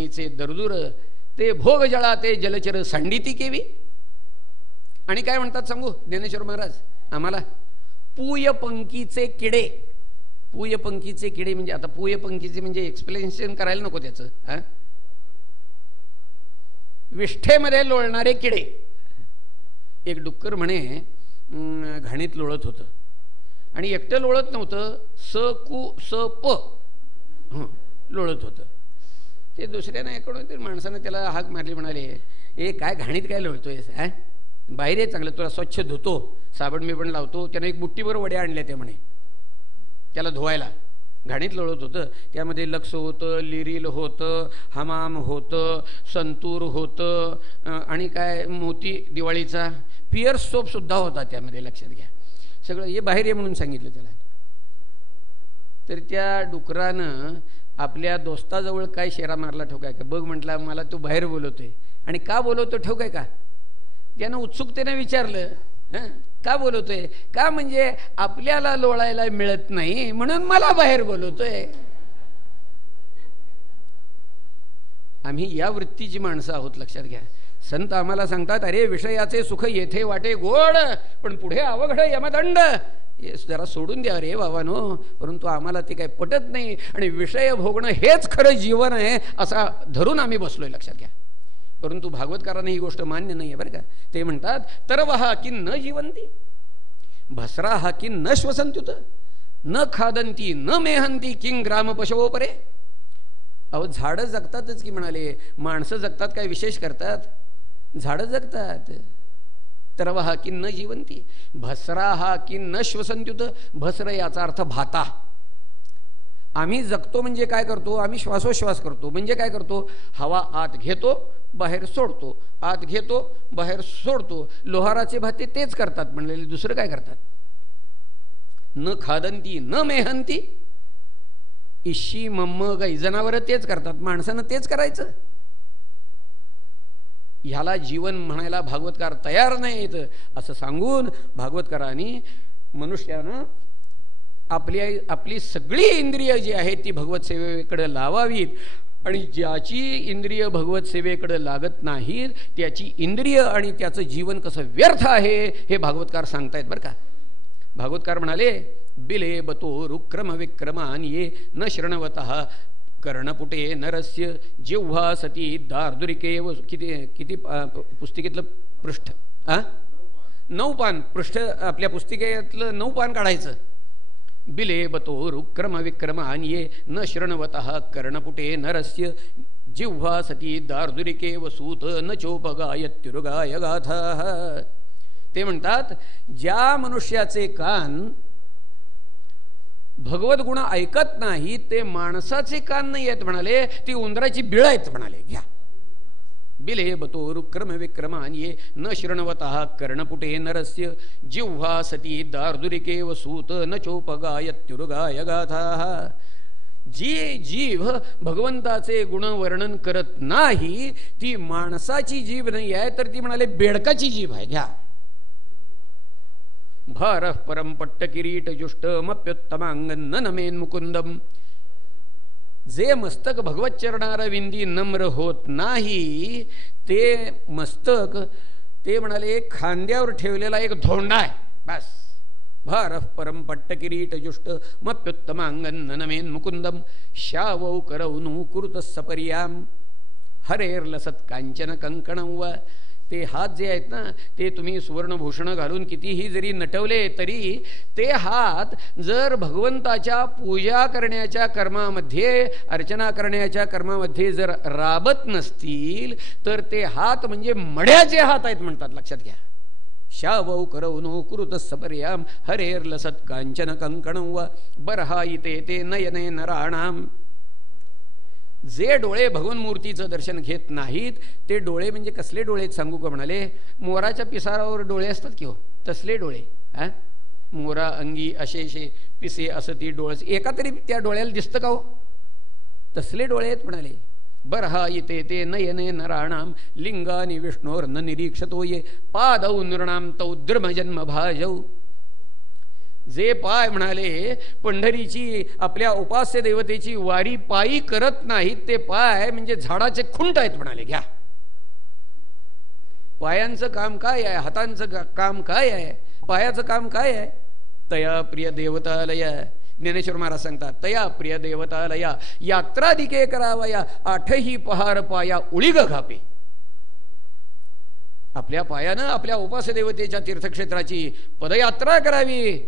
चे दरदूर ते भोग जळा ते जलचर सांडिती केवी. आणि काय म्हणतात सांगू ज्ञानेश्वर महाराज आम्हाला? पूयपंकीचे किडे. पूयपंकीचे किडे म्हणजे आता पूयपंकीचे म्हणजे एक्सप्लेनेशन करायला नको त्याचं. विष्ठेमध्ये लोळणारे किडे. एक डुक्कर म्हणे घाणीत लोळत होतं आणि एकटं लोळत नव्हतं, स कु स प लोळत होतं. ते दुसऱ्यानं ऐकून माणसानं त्याला हाक मारली, म्हणाले ए काय घाणीत काय लोळतोयस? बाहेर आहे चांगलं, तुला स्वच्छ धुतो, साबण मी पण लावतो. त्यानं एक बुट्टीभर वड्या आणल्या ते म्हणे त्याला धुवायला. घाणीत लोळत होतं, त्यामध्ये लक्स होतं, लिरिल होतं, हमाम होतं, संतूर होतं आणि काय मोती दिवाळीचा पिअर्स सोप सुद्धा होता त्यामध्ये. लक्षात घ्या सगळं हे बाहेर आहे म्हणून सांगितलं त्याला. तर त्या डुकरानं आपल्या दोस्ताजवळ काय शेरा मारला ठोकाय का? बघ म्हटला मला तू बाहेर बोलवतोय. आणि का बोलवतो ठोकाय का? त्यानं उत्सुकतेनं विचारलं का बोलवतोय? का म्हणजे आपल्याला लोळायला मिळत नाही म्हणून मला बाहेर बोलवतोय. आम्ही या वृत्तीची माणसं आहोत. लक्षात घ्या. संत आम्हाला सांगतात अरे विषयाचे सुख येथे वाटे गोड पण पुढे अवघड यमदंड. हे जरा सोडून द्या रे बाबानो. परंतु आम्हाला ते काही पटत नाही आणि विषय भोगणं हेच खरं जीवन आहे असा धरून आम्ही बसलोय. लक्षात घ्या. परंतु भागवतकारांना ही गोष्ट मान्य नाही आहे बरं का. ते म्हणतात तरवहा की न जीवंती भस्रा हा की न श्वसंत्युत न खादंती न मेहंती किंग ग्राम पशवो परे. अहो झाडं जगतातच की म्हणाले. माणसं जगतात काय विशेष करतात? झाडं जगतात. तरवहा की न जीवंती भस्रा हा की न श्वसंत्युत. भस्र याचा अर्थ भाता. आम्ही जगतो म्हणजे काय करतो? आम्ही श्वासोश्वास करतो. म्हणजे काय करतो? हवा आत घेतो बाहेर सोडतो, आत घेतो बाहेर सोडतो. लोहाराचे भाते तेच करतात म्हणलेले, दुसरं काय करतात? न खादंती न मेहंती. इशी मम्म गाई जनावर तेच करतात, माणसानं तेच करायचं. ह्याला जीवन म्हणायला भागवतकार तयार नाहीत असं सांगून भागवतकारांनी मनुष्यानं आपली सगळी इंद्रिय जी आहेत ती भगवत सेवेकडे लावावीत. आणि ज्याची इंद्रिय भगवत सेवेकडे लागत नाहीत त्याची इंद्रिय आणि त्याचं जीवन कसं व्यर्थ आहे हे भागवतकार सांगतायत बरं का. भागवतकार म्हणाले बिले बतो रुक्रम विक्रमान ये न शरणवतः कर्णपुटे नरस्य जिव्हा सती दार्दुरिके. किती किती पुस्तिकेतलं पृष्ठ? 9 पान पृष्ठ आपल्या पुस्तिकेतलं 9 पान काढायचं. बिले बतो रुक्रम विक्रमान ये न शरणवतः कर्णपुटे नरस्य जिव्हा सती दार्दुरिके वसूत न चोपगायत्युर्गाय गाथा. ते म्हणतात ज्या मनुष्याचे कान भगवत गुण ऐकत नाही ते माणसाचे कान नाही आहेत म्हणाले, ती उंदराची बिळ आहेत म्हणाले. घ्या. बिले बतो रुक्रम विक्रमान ये न शृण्वतः कर्णपुटे नरस्य जिव्हा सती दार्दुरिके वसूत न चोपगायत्युर्गाय गाथा. जी जीव भगवंताचे गुणवर्णन करत नाही ती माणसाची जीव नाही आहे, तर ती म्हणाले बेडकाची जीव आहे. घ्या. भार परम पट्ट किरीट जुष्टमप्युत्तमांग न नमेन मुकुंदम. जे मस्तक भगवत चरणार विंदी नम्र होत नाही ते मस्तक ते म्हणाले खांद्यावर ठेवलेला एक धोंडा आहे बस. भार परम पट्ट किरीट जुष्ट मप्युत्तमांगन नमेन मुकुंदम शावौ करौनु कुरुत सपर्याम हरेर्लसत कांचन कंकणव. ते हात जे आहेत ना ते तुम्ही सुवर्णभूषण घालून कितीही जरी नटवले तरी ते हात जर भगवंताच्या पूजा करण्याच्या कर्मामध्ये अर्चना करण्याच्या कर्मामध्ये जर राबत नसतील तर ते हात म्हणजे मड्याचे हात आहेत म्हणतात. लक्षात घ्या. शावौ करौनो कुरुत सपर्याम हरेर्लसत कांचन कंकणव बरहायिते ते नयने नराणाम. जे डोळे भगवन मूर्तीचं दर्शन घेत नाहीत ते डोळे म्हणजे कसले डोळे सांगू का म्हणाले? मोराच्या पिसारावर डोळे असतात की हो तसले डोळे. मोरा अंगी अशेषे पिसे असं ती डोळे एका तरी त्या डोळ्याला दिसतं का हो? तसले डोळे आहेत म्हणाले. बरहा इथे ते नयने नराणाम लिंगानी विष्णोर न निरीक्षतो ये पादौ नृणाम तौ द्रम जन्म भाजौ. जे पाय म्हणाले पंढरीची आपल्या उपास्य देवतेची वारी पायी करत नाहीत ते पाय म्हणजे झाडाचे खुंट आहेत म्हणाले. घ्या, पायांचं काम काय आहे, हातांचं काम काय आहे, पायाचं काम काय आहे. तया प्रिय देवतालया, ज्ञानेश्वर महाराज सांगतात, तया प्रिय देवतालया यात्रादिके करावया आठही पहार पाया उळीग घापे. आपल्या पायानं आपल्या उपास्य देवतेच्या तीर्थक्षेत्राची पदयात्रा करावी,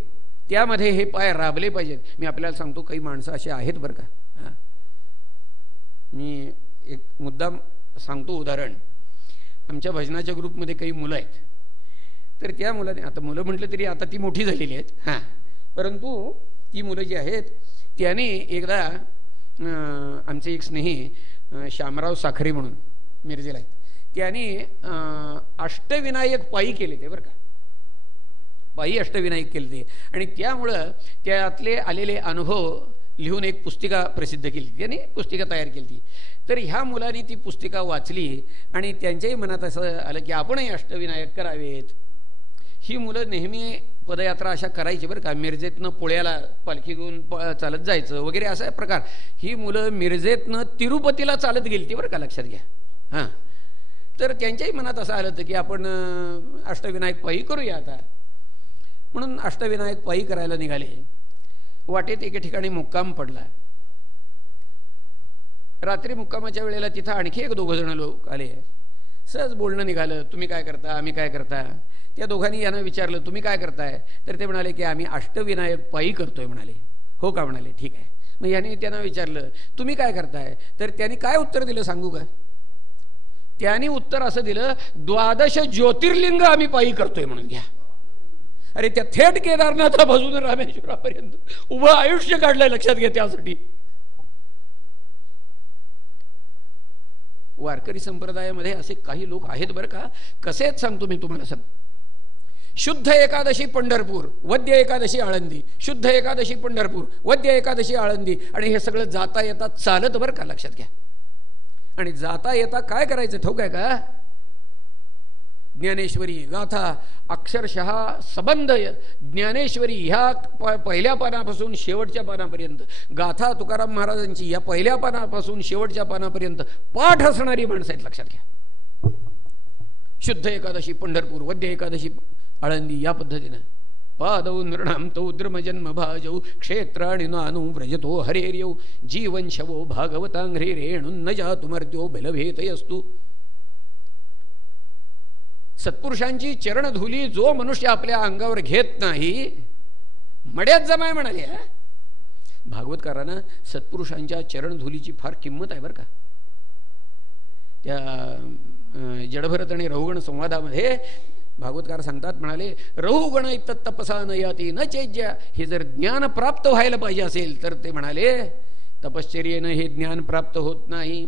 त्यामध्ये हे पाय राबले पाहिजेत. मी आपल्याला सांगतो, काही माणसं असे आहेत बरं का. हां, मी एक मुद्दाम सांगतो उदाहरण. आमच्या भजनाच्या ग्रुपमध्ये काही मुलं आहेत, तर त्या मुलाने, आता मुलं म्हटलं तरी आता ती मोठी झालेली आहेत. हां, परंतु ती मुलं जी आहेत त्याने एकदा आमचे एक स्नेही श्यामराव साखरे म्हणून मिरजेला आहेत, त्यांनी अष्टविनायक पायी केले ते बरं का. पायी अष्टविनायक केले ते, आणि त्यामुळं त्यातले आलेले अनुभव लिहून एक पुस्तिका प्रसिद्ध केली, त्यांनी पुस्तिका तयार केली ती. तर ह्या मुलांनी ती पुस्तिका वाचली आणि त्यांच्याही मनात असं आलं की आपणही अष्टविनायक करावेत. ही मुलं नेहमी पदयात्रा अशा करायची बरं का. मिरजेतनं पुण्याला पालखी घेऊन चालत जायचं वगैरे असा प्रकार. ही मुलं मिरजेतनं तिरुपतीला चालत गेली ती बरं का, लक्षात घ्या. हां, तर त्यांच्याही मनात असं आलं होतं की आपण अष्टविनायक पायी करूया आता, म्हणून अष्टविनायक पायी करायला निघाले. वाटेत एके ठिकाणी मुक्काम पडला. रात्री मुक्कामाच्या वेळेला तिथं आणखी एक दोघं जण लोक आले. सहज बोलणं निघालं, तुम्ही काय करता, आम्ही काय करता. त्या दोघांनी यांना विचारलं, तुम्ही काय करताय, तर ते म्हणाले की आम्ही अष्टविनायक पायी करतोय म्हणाले. हो का म्हणाले, ठीक आहे. मग यांनी त्यांना विचारलं, तुम्ही काय करताय, तर त्यांनी काय उत्तर दिलं सांगू का. त्यांनी उत्तर असं दिलं, 12 ज्योतिर्लिंग आम्ही पायी करतोय म्हणून. घ्या, अरे त्या थेट केदारनाथापासून रामेश्वरापर्यंत उभं आयुष्य काढलंय, लक्षात घ्या. त्यासाठी वारकरी संप्रदायामध्ये असे काही लोक आहेत बरं का. कसेच सांगतो मी तुम्हाला. सांग, शुद्ध एकादशी पंढरपूर, वद्य एकादशी आळंदी, शुद्ध एकादशी पंढरपूर, वद्य एकादशी आळंदी, आणि हे सगळं जाता येता चालत बरं का, लक्षात घ्या. आणि जाता येता काय करायचं ठाऊक आहे का. ज्ञानेश्वरी गाथा अक्षरशः सबंध ज्ञानेश्वरी ह्या पहिल्या पानापासून शेवटच्या पानापर्यंत, गाथा तुकाराम महाराजांची या पहिल्या पानापासून शेवटच्या पानापर्यंत पाठ असणारी माणसं आहेत, लक्षात घ्या. शुद्ध एकादशी पंढरपूर, वद्य एकादशी आळंदी, या पद्धतीनं पादौ नृणाम तौ द्रमजन्म भाजौ क्षेत्राणि नानु व्रजतो हरेर्यौ जीवन शवो भागवतांघ्रे रेणुन्न जातुमर्त्यो बलभेतयस्तु. सत्पुरुषांची चरणधुली जो मनुष्य आपल्या अंगावर घेत नाही, मड्यात जमाय म्हणाले. भागवतकारांना सत्पुरुषांच्या चरणधुलीची फार किंमत आहे बरं का. त्या जडभरत आणि रहुगण संवादामध्ये भागवतकार सांगतात, म्हणाले, रहुगण इत्त तपसा न याती न चैज्या. हे जर ज्ञान प्राप्त व्हायला पाहिजे असेल तर ते म्हणाले तपश्चर्येनं हे ज्ञान प्राप्त होत नाही,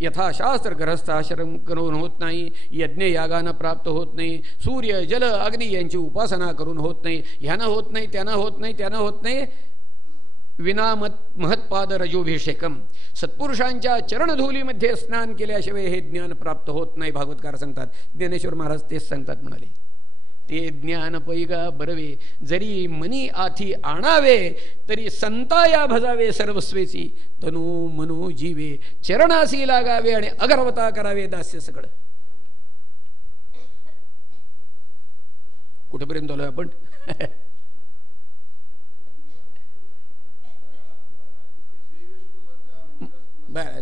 यथाशास्त्र ग्रहस्थाश्रम करून होत नाही, यज्ञ यागानं प्राप्त होत नाही, सूर्य जल अग्नी यांची उपासना करून होत नाही, ह्यानं होत नाही, त्यानं होत नाही, त्यानं होत नाही. विनामत महत्पाद रजोभिषेकम, सत्पुरुषांच्या चरणधुलीमध्ये स्नान केल्याशिवाय हे ज्ञान प्राप्त होत नाही. भागवतकार सांगतात, ज्ञानेश्वर महाराज तेच सांगतात. म्हणाले, ते ज्ञान पैगा बरवे जरी मनी आथी आणावे, तरी संताया भजावे सर्वस्वेची, तनु मनो जीवे चरणासी लागावे आणि अगरवता करावे दास्य सगळं. कुठेपर्यंत आलोय आपण.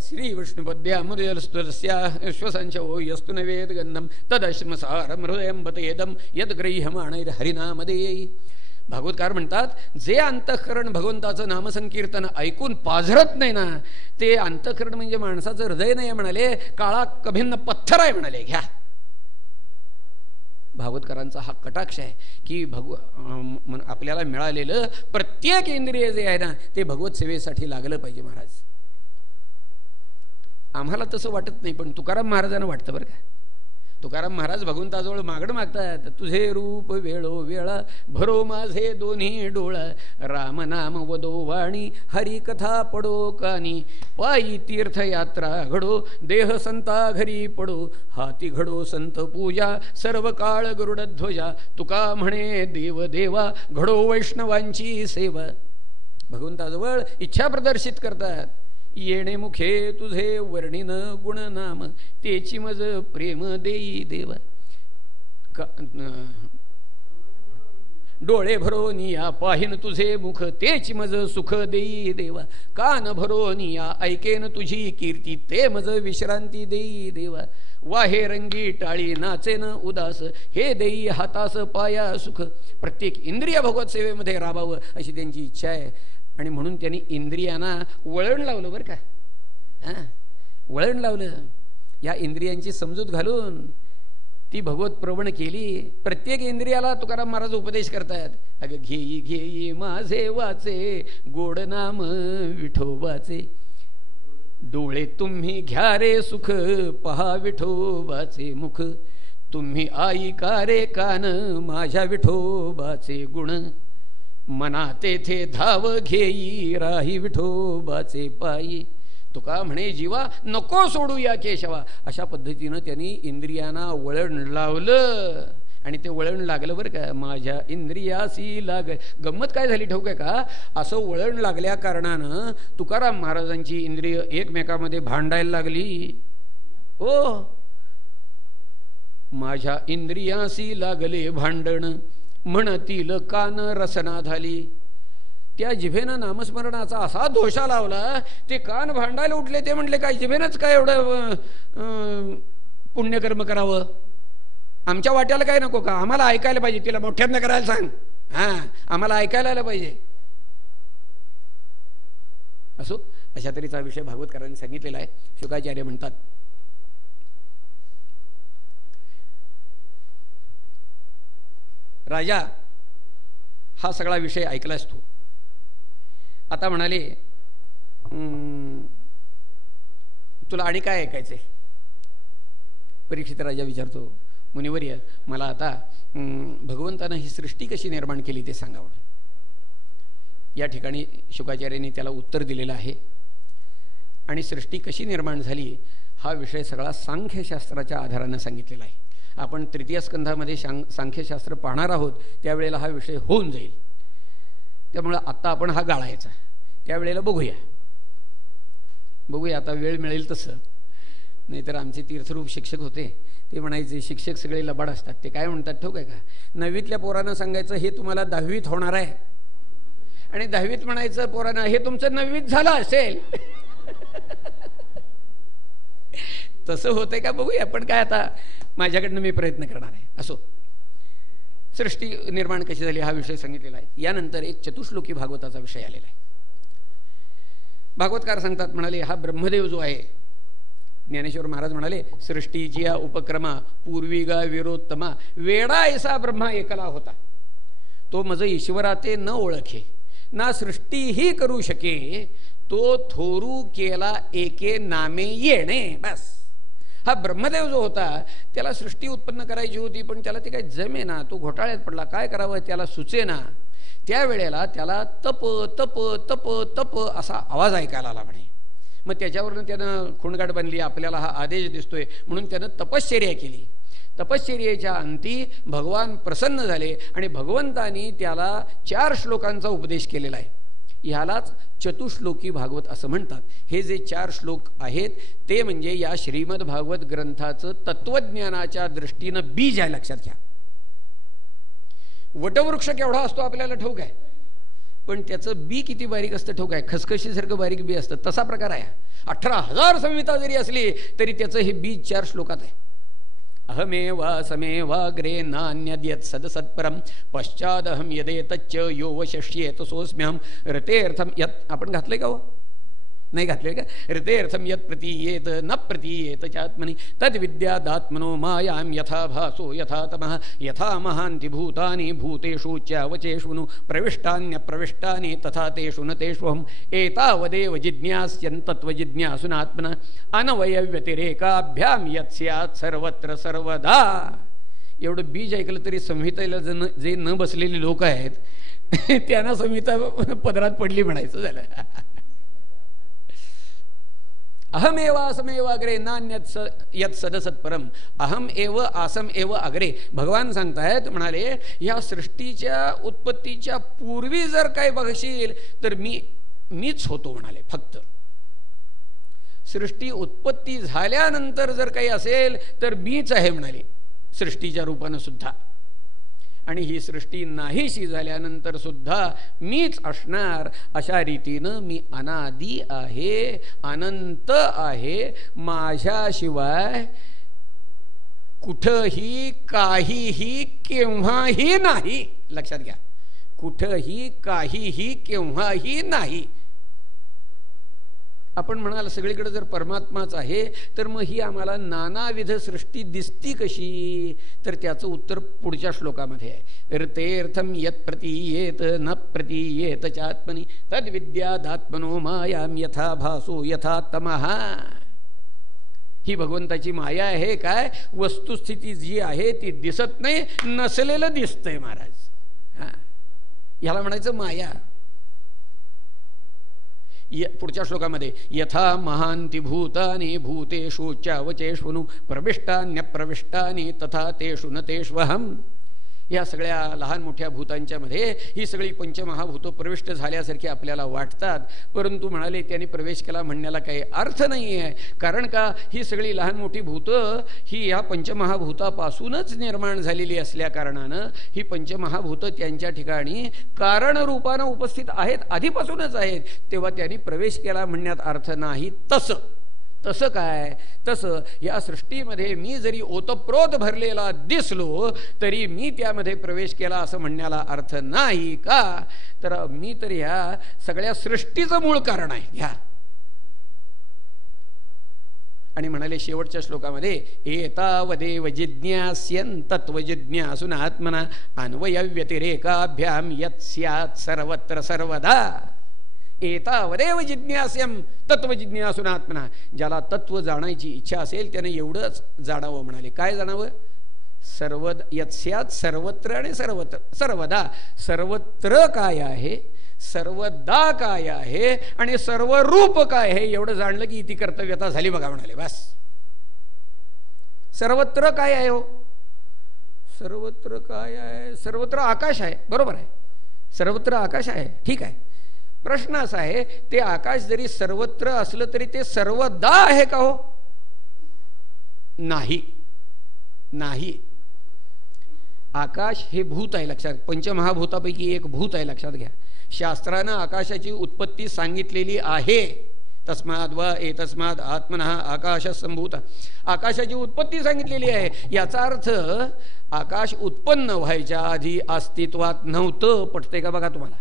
श्री विष्णुपद्यामुदयस्तुरस्याश्वसंशवो यस्तु नवेद गंधम तदश्मसारम हृदयं बतयेदम यद्ग्रह्यमाणैर हरिनामदेयी. भागवतकार म्हणतात, जे अंतःकरण भगवंताचं नामसंकीर्तन ऐकून पाझरत नाही ना, ते अंतःकरण म्हणजे माणसाचं हृदय नाही म्हणाले, काळा कभिन्न पत्थर आहे म्हणाले. घ्या, भागवतकारांचा हा कटाक्ष आहे की आपल्याला मिळालेलं प्रत्येक इंद्रिय जे आहे ना, ते भगवत सेवेसाठी लागलं पाहिजे. महाराज, आम्हाला तसं वाटत नाही, पण तुकाराम महाराजांना वाटतं बरं का. तुकाराम महाराज भगवंताजवळ मागणं मागतात, तुझे रूप वेळो वेळा भरो माझे दोन्ही डोळा, राम नाम वदो वाणी हरी कथा पडो कानी, पायी तीर्थयात्रा घडो देह संता घरी पडो, हाती घडो संत पूजा सर्व काळ गरुडध्वजा, तुका म्हणे देव देवा घडो वैष्णवांची सेवा. भगवंताजवळ इच्छा प्रदर्शित करतात, येणे मुखे तुझे वर्णिन गुणनाम, तेची मज प्रेम देई देवा. डोळे भरोनिया पाहिन तुझे मुख, तेची मज सुख देई देवा. कान भरोनिया ऐकेन तुझी कीर्ती, ते मज विश्रांती देई देवा. वाहे रंगी टाळी नाचेन उदास, हे देई हातास पाया सुख. प्रत्येक इंद्रिय भगवत सेवेमध्ये राबावं अशी त्यांची इच्छा आहे. आणि म्हणून त्यांनी इंद्रियांना वळण लावलं बरं का. हां, वळण लावलं. या इंद्रियांची समजूत घालून ती भगवत प्रवण केली. प्रत्येक इंद्रियाला तुकाराम महाराज उपदेश करतात. अगं घेई घेई माझे वाचे, गोड नाम विठोबाचे. डोळे तुम्ही घ्या रे सुख, पहा विठोबाचे मुख. तुम्ही ऐका रे कान, माझ्या विठोबाचे गुण. मना तेथे धाव घेई, राही विठोबाचे पायी. तुका म्हणे जीवा नको सोडू या केशवा. अशा पद्धतीनं त्यांनी इंद्रियांना वळण लावलं. आणि ते वळण लागलं बरं का. माझ्या इंद्रियासी लाग. गंमत काय झाली ठाऊक आहे का. असं वळण लागल्या कारणानं तुकाराम महाराजांची इंद्रिय एकमेकामध्ये भांडायला लागली. ओ माझ्या इंद्रियासी लागले भांडण, म्हणतील कान रसना झाली. त्या जिभेनं नामस्मरणाचा असा दोषा लावला, ते कान भांडायला उठले. ते म्हटले काय जिभेनंच काय एवढं पुण्यकर्म करावं, आमच्या वाट्याला काय नको का, आम्हाला ऐकायला पाहिजे. तिला मोठ्यांना करायला सांग. हां, आम्हाला ऐकायला आलं पाहिजे. असो, अशा तऱ्हेचा विषय भागवतकारांनी सांगितलेला आहे. शुकाचार्य म्हणतात, राजा हा सगळा विषय ऐकलास तू. आता म्हणाले तुला आणि काय ऐकायचंय. परीक्षित राजा विचारतो, मुनिवर्य मला आता भगवंतानं ही सृष्टी कशी निर्माण केली ते सांगावं. या ठिकाणी शुकाचार्यांनी त्याला उत्तर दिलेलं आहे. आणि सृष्टी कशी निर्माण झाली हा विषय सगळा सांख्यशास्त्राच्या आधारानं सांगितलेला आहे. आपण तृतीय स्कंधामध्ये सांख्यशास्त्र पाहणार आहोत, त्यावेळेला हा विषय होऊन जाईल. त्यामुळं आत्ता आपण हा गाळायचा, त्यावेळेला बघूया आता वेळ मिळेल तसं. नाहीतर आमचे तीर्थरूप शिक्षक होते, ते म्हणायचे शिक्षक सगळे लबाड असतात. ते काय म्हणतात ठाऊक आहे का, 9वीतल्या पोरानं सांगायचं हे तुम्हाला 10वीत होणार आहे, आणि 10वीत म्हणायचं पोरानं हे तुमचं 9वीत झालं असेल. तसं होतंय का बघूया. पण काय आता माझ्याकडनं मी प्रयत्न करणार आहे. असो, सृष्टी निर्माण कशी झाली हा विषय सांगितलेला आहे. यानंतर एक चतुश्लोकी भागवताचा विषय आलेला आहे. भागवतकार सांगतात, म्हणाले हा ब्रह्मदेव जो आहे, ज्ञानेश्वर महाराज म्हणाले सृष्टीची या उपक्रमा पूर्वीगा विरोत्तमा, वेडा ऐसा ब्रह्मा एकला होता. तो मज ईश्वराते न ओळखे, ना सृष्टीही करू शके, तो थोरू केला एके नामे येणे. बस हा ब्रह्मदेव जो होता त्याला सृष्टी उत्पन्न करायची होती, पण त्याला ते काही जमेना. तो घोटाळ्यात पडला, काय करावं त्याला सुचेना. त्यावेळेला त्याला तप तप तप तप असा आवाज ऐकायला आला म्हणे. मग त्याच्यावरनं त्यानं खुणगाठ बांधली, आपल्याला हा आदेश दिसतोय म्हणून त्यानं तपश्चर्या केली. तपश्चर्येच्या अंती भगवान प्रसन्न झाले आणि भगवंतानी त्याला 4 श्लोकांचा उपदेश केलेला आहे. ह्यालाच चतुश्लोकी भागवत असं म्हणतात. हे जे 4 श्लोक आहेत ते म्हणजे या श्रीमद भागवत ग्रंथाचं तत्वज्ञानाच्या दृष्टीनं बीज आहे. लक्षात घ्या, वटवृक्ष केवढा असतो आपल्याला ठाऊक आहे, पण त्याचं बी किती बारीक असतं ठाऊक आहे. खसखशीसारखं बारीक बी असतं, तसा प्रकार आहे. 18,000 संहिता जरी असली तरी त्याचं हे बीज 4 श्लोकात आहे. अहमेवा समेवाग्रे नान्यद्यत् सदसत्परम पश्चादहम यदेतच्च यो वशष्येत सोऽस्म्यहम रतेऽर्थम. यात आपण घातलंय का हो? नाही घातले का? ऋतेर्थम यत् प्रतीयेत न प्रतीयेत चात्मनि तद्विद्यादात्मनो मायां यथा भासो यथा तमः यथा महान्ति भूतानि भूतेषु चावचेषु प्रविष्टान्यप्रविष्टानि तथा तेषु न तेष्वहम् एतावदेव जिज्ञास्यन् तत्त्वजिज्ञासुनात्मनः अन्वयव्यतिरेकाभ्यां यत् स्यात् सर्वत्र सर्वदा. एवढं बीज ऐकलं तरी संहितेला जे न बसलेले लोक आहेत त्यांना संहिता पदरात पडली म्हणायचं झालं. अहमेव आसमेव अग्रे नान्यत यत् सदसत्परम अहम एव आसम एव अग्रे. भगवान सांगतायत म्हणाले या सृष्टीच्या उत्पत्तीच्या पूर्वी जर काही बघशील तर मीच होतो म्हणाले. फक्त सृष्टी उत्पत्ती झाल्यानंतर जर काही असेल तर मीच आहे म्हणाले सृष्टीच्या रूपानं सुद्धा. आणि ही सृष्टी नाहीशी झाल्यानंतर सुद्धा मीच असणार. अशा रीतीनं मी अनादी आहे, अनंत आहे. माझ्याशिवाय कुठंही काहीही केव्हाही नाही. लक्षात घ्या, कुठंही काहीही केव्हाही नाही. आपण म्हणाल सगळीकडे जर परमात्माच आहे तर मग ही आम्हाला नानाविध सृष्टी दिसती कशी? तर त्याचं उत्तर पुढच्या श्लोकामध्ये आहे. ऋतेर्थम यत् प्रतीयेत न प्रतीयेत चात्मनि तद्विद्यादात्मनो मायां यथा भासो यथा तमः. ही भगवंताची माया आहे. काय वस्तुस्थिती जी आहे ती दिसत नाही, नसलेलं दिसतंय महाराज. हां, ह्याला म्हणायचं माया. पुढच्या श्लोकामध्ये यथा महांती भूतानि भूतेषु चावचेषु प्रविष्टान्यप्रविष्टानि तथा तेषु न तेष्वहम्. या सगळ्या लहान मोठ्या भूतांच्या मध्ये ही सगळी पंचमहाभूतं प्रविष्ट झाल्यासारखी आपल्याला वाटतात. परंतु म्हणाले त्यांनी प्रवेश केला म्हणण्याला काही अर्थ नाही आहे. कारण का ही सगळी लहान मोठी भूतं ही या पंचमहाभूतापासूनच निर्माण झालेली असल्या कारणानं ही पंचमहाभूतं त्यांच्या ठिकाणी कारणरूपानं उपस्थित आहेत, आधीपासूनच आहेत. तेव्हा त्यांनी प्रवेश केला म्हणण्यात अर्थ नाही. तसं काय? तसं या सृष्टीमध्ये मी जरी ओतप्रोत भरलेला दिसलो तरी मी त्यामध्ये प्रवेश केला असं म्हणण्याला अर्थ नाही. का? तर मी तर ह्या सगळ्या सृष्टीचं मूळ कारण आहे. ह्या आणि म्हणाले शेवटच्या श्लोकामध्ये एतावदेव जिज्ञास्यन् तत्त्वजिज्ञासून आत्मना अन्वयव्यतिरेकाभ्यां यत् स्यात् सर्वत्र सर्वदा. एतावदेव जिज्ञास्यं तत्त्वजिज्ञासूनात्मना. ज्याला तत्व जाणायची इच्छा असेल त्याने एवढंच जाणावं म्हणाले. काय जाणावं? यत् स्यात् सर्वत्र आणि सर्वत्र सर्वदा. सर्वत्र काय आहे, सर्वदा काय आहे आणि सर्वरूप काय आहे एवढं जाणलं की ती कर्तव्यता झाली बघा म्हणाले. बस. सर्वत्र काय आहे हो? सर्वत्र काय आहे? सर्वत्र आकाश आहे. बरोबर आहे, सर्वत्र आकाश आहे. ठीक आहे. प्रश्न असा आहे ते आकाश जरी सर्वत्र असलं तरी ते सर्वदा आहे का हो? नाही. नाही. आकाश हे भूत आहे. लक्षात, पंचमहाभूतापैकी एक भूत आहे. लक्षात घ्या. शास्त्रानं आकाशाची उत्पत्ती सांगितलेली आहे. तस्माद व एतस्माद आत्मनः आकाश संभूत. आकाशाची उत्पत्ती सांगितलेली आहे. याचा अर्थ आकाश उत्पन्न व्हायच्या आधी अस्तित्वात नव्हतं. पटते का बघा तुम्हाला?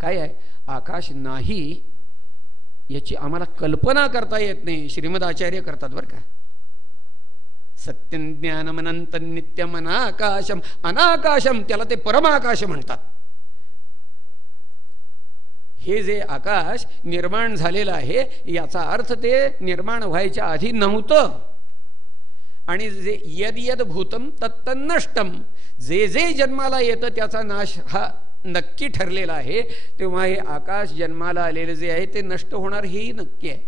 काय आहे? आकाश नाही याची आम्हाला कल्पना करता येत नाही. श्रीमद आचार्य करतात बरं का. सत्यं ज्ञानम अनंतं नित्यम अनाकाशम. अनाकाशम त्याला ते परमाकाश म्हणतात. हे जे आकाश निर्माण झालेलं आहे याचा अर्थ ते निर्माण व्हायच्या आधी नव्हतं. आणि जे यद यद भूतम तत्तन्नष्टम. जे जे जन्माला येतं त्याचा नाश हा नक्की ठरलेला आहे. तेव्हा हे आकाश जन्माला आलेले जे आहे ते नष्ट होणार हेही नक्की आहे.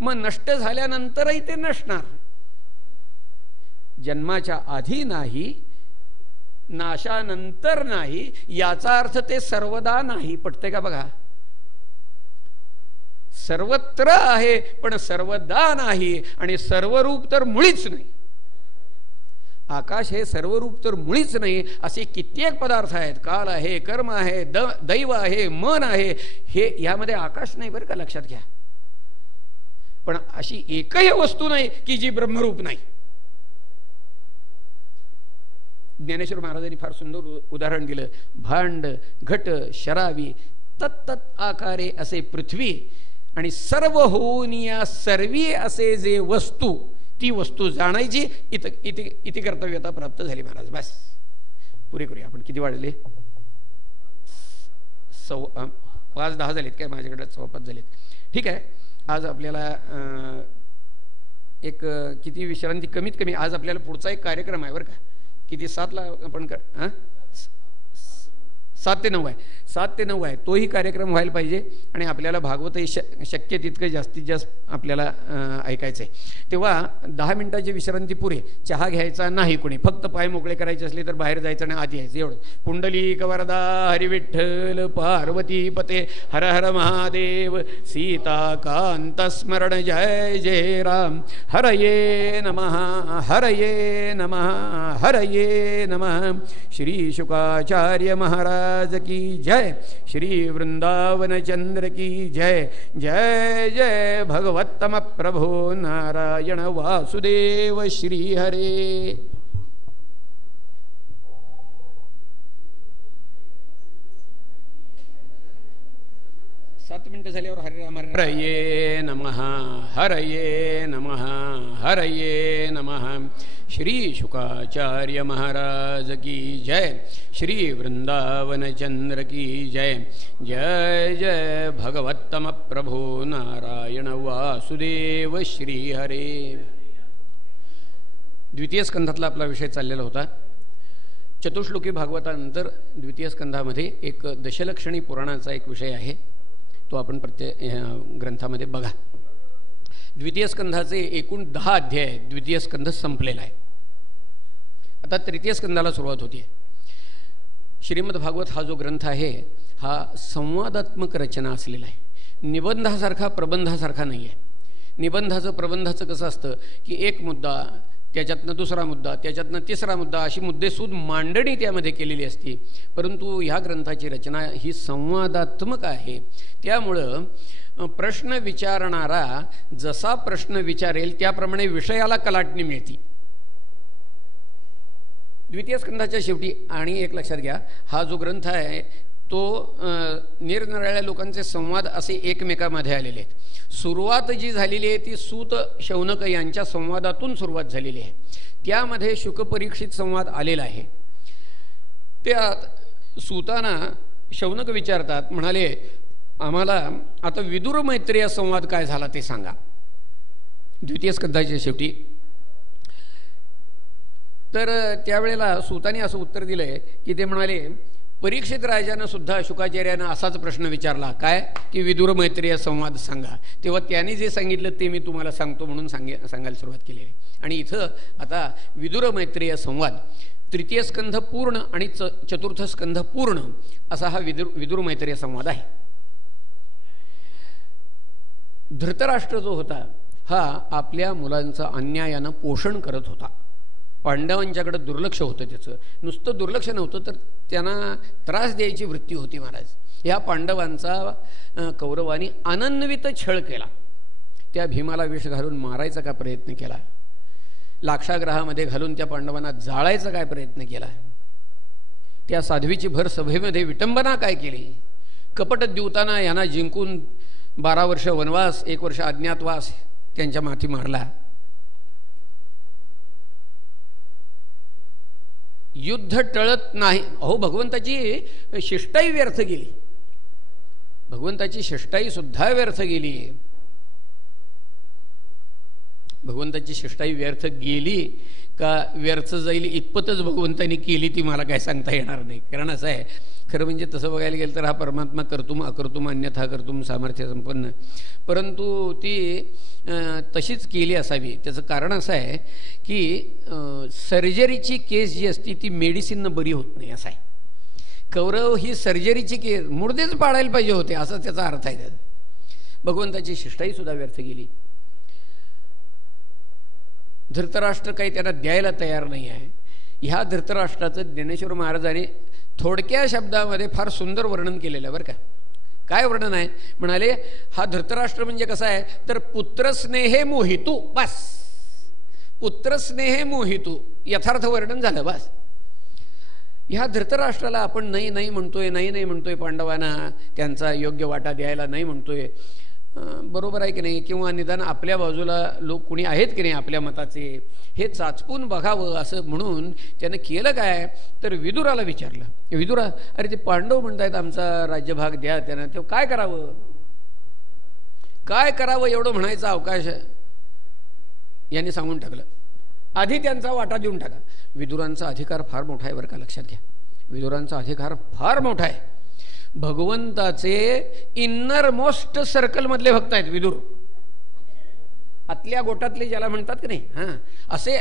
मग नष्ट झाल्यानंतरही ते नसणार. जन्माच्या आधी नाही, नाशानंतर नाही. याचा अर्थ ते सर्वदा नाही. पटते का बघा? सर्वत्र आहे पण सर्वदा नाही. आणि सर्वरूप तर मुळीच नाही. आकाश हे सर्वरूप तर मुळीच नाही. असे कित्येक पदार्थ आहेत. काल आहे, कर्म आहे, दैव आहे, मन आहे. हे यामध्ये आकाश नाही बरं का. लक्षात घ्या. पण अशी एकही वस्तू नाही की जी ब्रह्मरूप नाही. ज्ञानेश्वर महाराजांनी फार सुंदर उदाहरण दिलं. भांड, घट, शरावी तत्तत् आकारे असे पृथ्वी आणि सर्व होऊन या सर्वी असे जे वस्तू, ती वस्तू जाणायची, इति कर्तव्यता प्राप्त झाली महाराज. बस पुरे करूया आपण. किती वाजले? 5:10 झालेत काय? माझ्याकडे 5:15 झालेत. ठीक आहे. आज आपल्याला एक किती विश्रांती, कमीत कमी आज आपल्याला पुढचा एक कार्यक्रम आहे बरं का. किती? 7ला आपण 7 ते 9 आहे. 7 ते 9 आहे. तोही कार्यक्रम व्हायला पाहिजे आणि आपल्याला भागवत शक्य तितकं जास्तीत जास्त आपल्याला ऐकायचं आहे. तेव्हा 10 मिनिटाची विश्रांती पुरे. चहा घ्यायचा नाही कोणी. फक्त पाय मोकळे करायचे असले तर बाहेर जायचं आणि आत यायचं एवढं. पुंडलिक वरदा हरी विठ्ठल पार्वती पते हर हर महादेव सीताकांत स्मरण जय जय राम. हरये नमः हरये नमः हरये नमः. श्री शुकाचार्य महाराज की जय. श्री वृंदावन चंद्र की जय. जय जय भगवत्तम प्रभो नारायण वासुदेव श्री हरे. 7 मिनिटं झाल्यावर हरिराम हरये नमः हरये नमः हरये नमः. श्री शुकाचार्य महाराज की जय. श्री वृंदावन चंद्र की जय. जय जय भगवत्तम प्रभो नारायण वासुदेव श्री हरे. द्वितीय स्कंधातला आपला विषय चाललेला होता. चतुश्लोकी भागवतानंतर द्वितीय स्कंधामध्ये एक दशलक्षणी पुराणाचा एक विषय आहे, तो आपण प्रत्येक ग्रंथामध्ये बघा. द्वितीय स्कंधाचे एकूण 10 अध्याय आहेत. द्वितीय स्कंध संपलेला आहे. आता तृतीय स्कंधाला सुरुवात होती आहे. श्रीमद भागवत हा जो ग्रंथ आहे हा संवादात्मक रचना असलेला आहे. निबंधासारखा प्रबंधासारखा नाही आहे. निबंधाचं प्रबंधाचं कसं असतं की एक मुद्दा, त्याच्यातनं दुसरा मुद्दा, त्याच्यातनं तिसरा मुद्दा, अशी मुद्देसूद मांडणी त्यामध्ये केलेली असते. परंतु ह्या ग्रंथाची रचना ही संवादात्मक आहे. त्यामुळं प्रश्न विचारणारा जसा प्रश्न विचारेल त्याप्रमाणे विषयाला कलाटणी मिळते. द्वितीय स्कंधाच्या शेवटी आणि एक लक्षात घ्या, हा जो ग्रंथ आहे तो निरनिराळ्या लोकांचे संवाद असे एकमेकामध्ये आलेले आहेत. सुरुवात जी झालेली आहे ती सूत शौनक यांच्या संवादातून सुरुवात झालेली आहे. त्यामध्ये शुकपरीक्षित संवाद आलेला आहे. त्यात सूताना शौनक विचारतात, म्हणाले आम्हाला आता विदुर मैत्रेय संवाद काय झाला ते सांगा. द्वितीय स्कंधाच्या शेवटी तर त्यावेळेला सूताने असं उत्तर दिलं आहे की ते म्हणाले परीक्षित राजानं सुद्धा शुकाचार्यानं असाच प्रश्न विचारला, काय की विदुर मैत्रेय संवाद सांगा. तेव्हा त्याने जे सांगितलं ते मी तुम्हाला सांगतो म्हणून सांगायला सुरुवात केली आहे. आणि इथं आता विदुर मैत्रेय संवाद तृतीय स्कंध पूर्ण आणि चतुर्थ स्कंध पूर्ण असा हा विदुर मैत्रेय संवाद आहे. धृतराष्ट्र जो होता हा आपल्या मुलांचं अन्यायानं पोषण करत होता. पांडवांच्याकडे दुर्लक्ष होतं. त्याचं नुसतं दुर्लक्ष नव्हतं तर त्यांना त्रास द्यायची वृत्ती होती महाराज. ह्या पांडवांचा कौरवांनी अनन्वित छळ केला. त्या भीमाला विष घालून मारायचा का प्रयत्न केला, लाक्षाग्रहामध्ये घालून त्या पांडवांना जाळायचा काय प्रयत्न केला, त्या साध्वीची भर सभेमध्ये विटंबना काय केली, कपट द्यूताना यांना जिंकून 12 वर्ष वनवास 1 वर्ष अज्ञातवास त्यांच्या माथी मारला. युद्ध टळत नाही. अहो भगवंताची शिष्टाई व्यर्थ गेली. भगवंताची शिष्टाई सुद्धा व्यर्थ गेली. भगवंताची शिष्टाई व्यर्थ गेली का व्यर्थ जाईल इतपतच भगवंतानी केली ती मला काय सांगता येणार नाही. कारण असं आहे, खरं म्हणजे तसं बघायला गेलं तर हा परमात्मा कर्तुम अकर्तुम अन्यथा कर्तुम सामर्थ्य संपन्न, परंतु ती तशीच केली असावी. त्याचं कारण असं आहे की सर्जरीची केस जी असती ती मेडिसिननं बरी होत नाही असं आहे. कौरव ही सर्जरीची केस मुर्देच पाडायला पाहिजे होते असा त्याचा अर्थ आहे. भगवंताची शिष्टाई सुद्धा व्यर्थ गेली. धृतराष्ट्र काही त्यांना द्यायला तयार नाही आहे. ह्या धृतराष्ट्राचं ज्ञानेश्वर महाराजांनी थोडक्या शब्दामध्ये फार सुंदर वर्णन केलेलं आहे बरं का. काय वर्णन आहे म्हणाले, हा धृतराष्ट्र म्हणजे कसा आहे तर पुत्रस्नेहे मोहितू. बस, पुत्रस्नेहे मोहितू यथार्थ वर्णन झालं. बस, ह्या धृतराष्ट्राला आपण नाही नाही म्हणतोय, नाही नाही म्हणतोय, पांडवांना त्यांचा योग्य वाटा द्यायला नाही म्हणतोय. बरोबर आहे की नाही, किंवा निदान आपल्या बाजूला लोक कोणी आहेत की नाही आपल्या मताचे, हे चाचपून बघावं असं म्हणून त्यानं केलं काय, तर विदुराला विचारलं. विदुरा, अरे ते पांडव म्हणतायत आमचा राज्यभाग द्या, त्यानं ते काय करावं, काय करावं एवढं म्हणायचा अवकाश यांनी सांगून टाकलं. आधी त्यांचा वाटा देऊन टाका. विदुरांचा अधिकार फार मोठा आहे बरं का, लक्षात घ्या. विदुरांचा अधिकार फार मोठा आहे. भगवंताचे इन्नर मोस्ट सर्कलमधले भक्त आहेत विदुर. आतल्या गोटातले ज्याला म्हणतात की नाही, हां, असे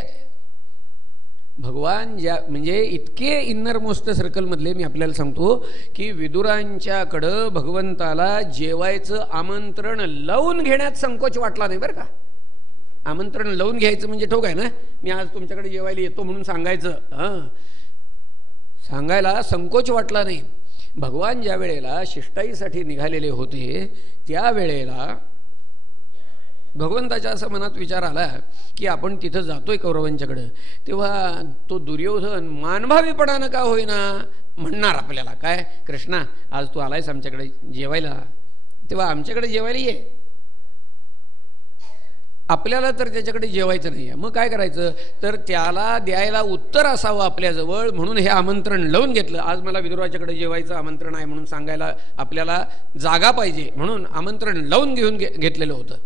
भगवान ज्या म्हणजे इतके इन्नर मोस्ट सर्कलमधले मी आपल्याला सांगतो की विदुरांच्याकडं भगवंताला जेवायचं आमंत्रण लावून घेण्यात संकोच वाटला नाही बरं का. आमंत्रण लावून घ्यायचं म्हणजे ठोक आहे ना, मी आज तुमच्याकडे जेवायला येतो म्हणून सांगायचं, हां, सांगायला संकोच वाटला नाही. भगवान ज्या वेळेला शिष्टाईसाठी निघालेले होते त्यावेळेला भगवंताच्या असं मनात विचार आला की आपण तिथं जातोय कौरवांच्याकडं, तेव्हा तो दुर्योधन मानभावीपणानं का होईना म्हणणार आपल्याला, काय कृष्णा आज तू आलायस आमच्याकडे जेवायला, तेव्हा आमच्याकडे जेवायला ये. आपल्याला तर त्याच्याकडे जेवायचं नाही आहे, मग काय करायचं, तर त्याला द्यायला उत्तर असावं आपल्याजवळ, म्हणून हे आमंत्रण लावून घेतलं. आज मला विदुराच्याकडे जेवायचं आमंत्रण आहे म्हणून सांगायला आपल्याला जागा पाहिजे, म्हणून आमंत्रण लावून घेतलेलं होतं.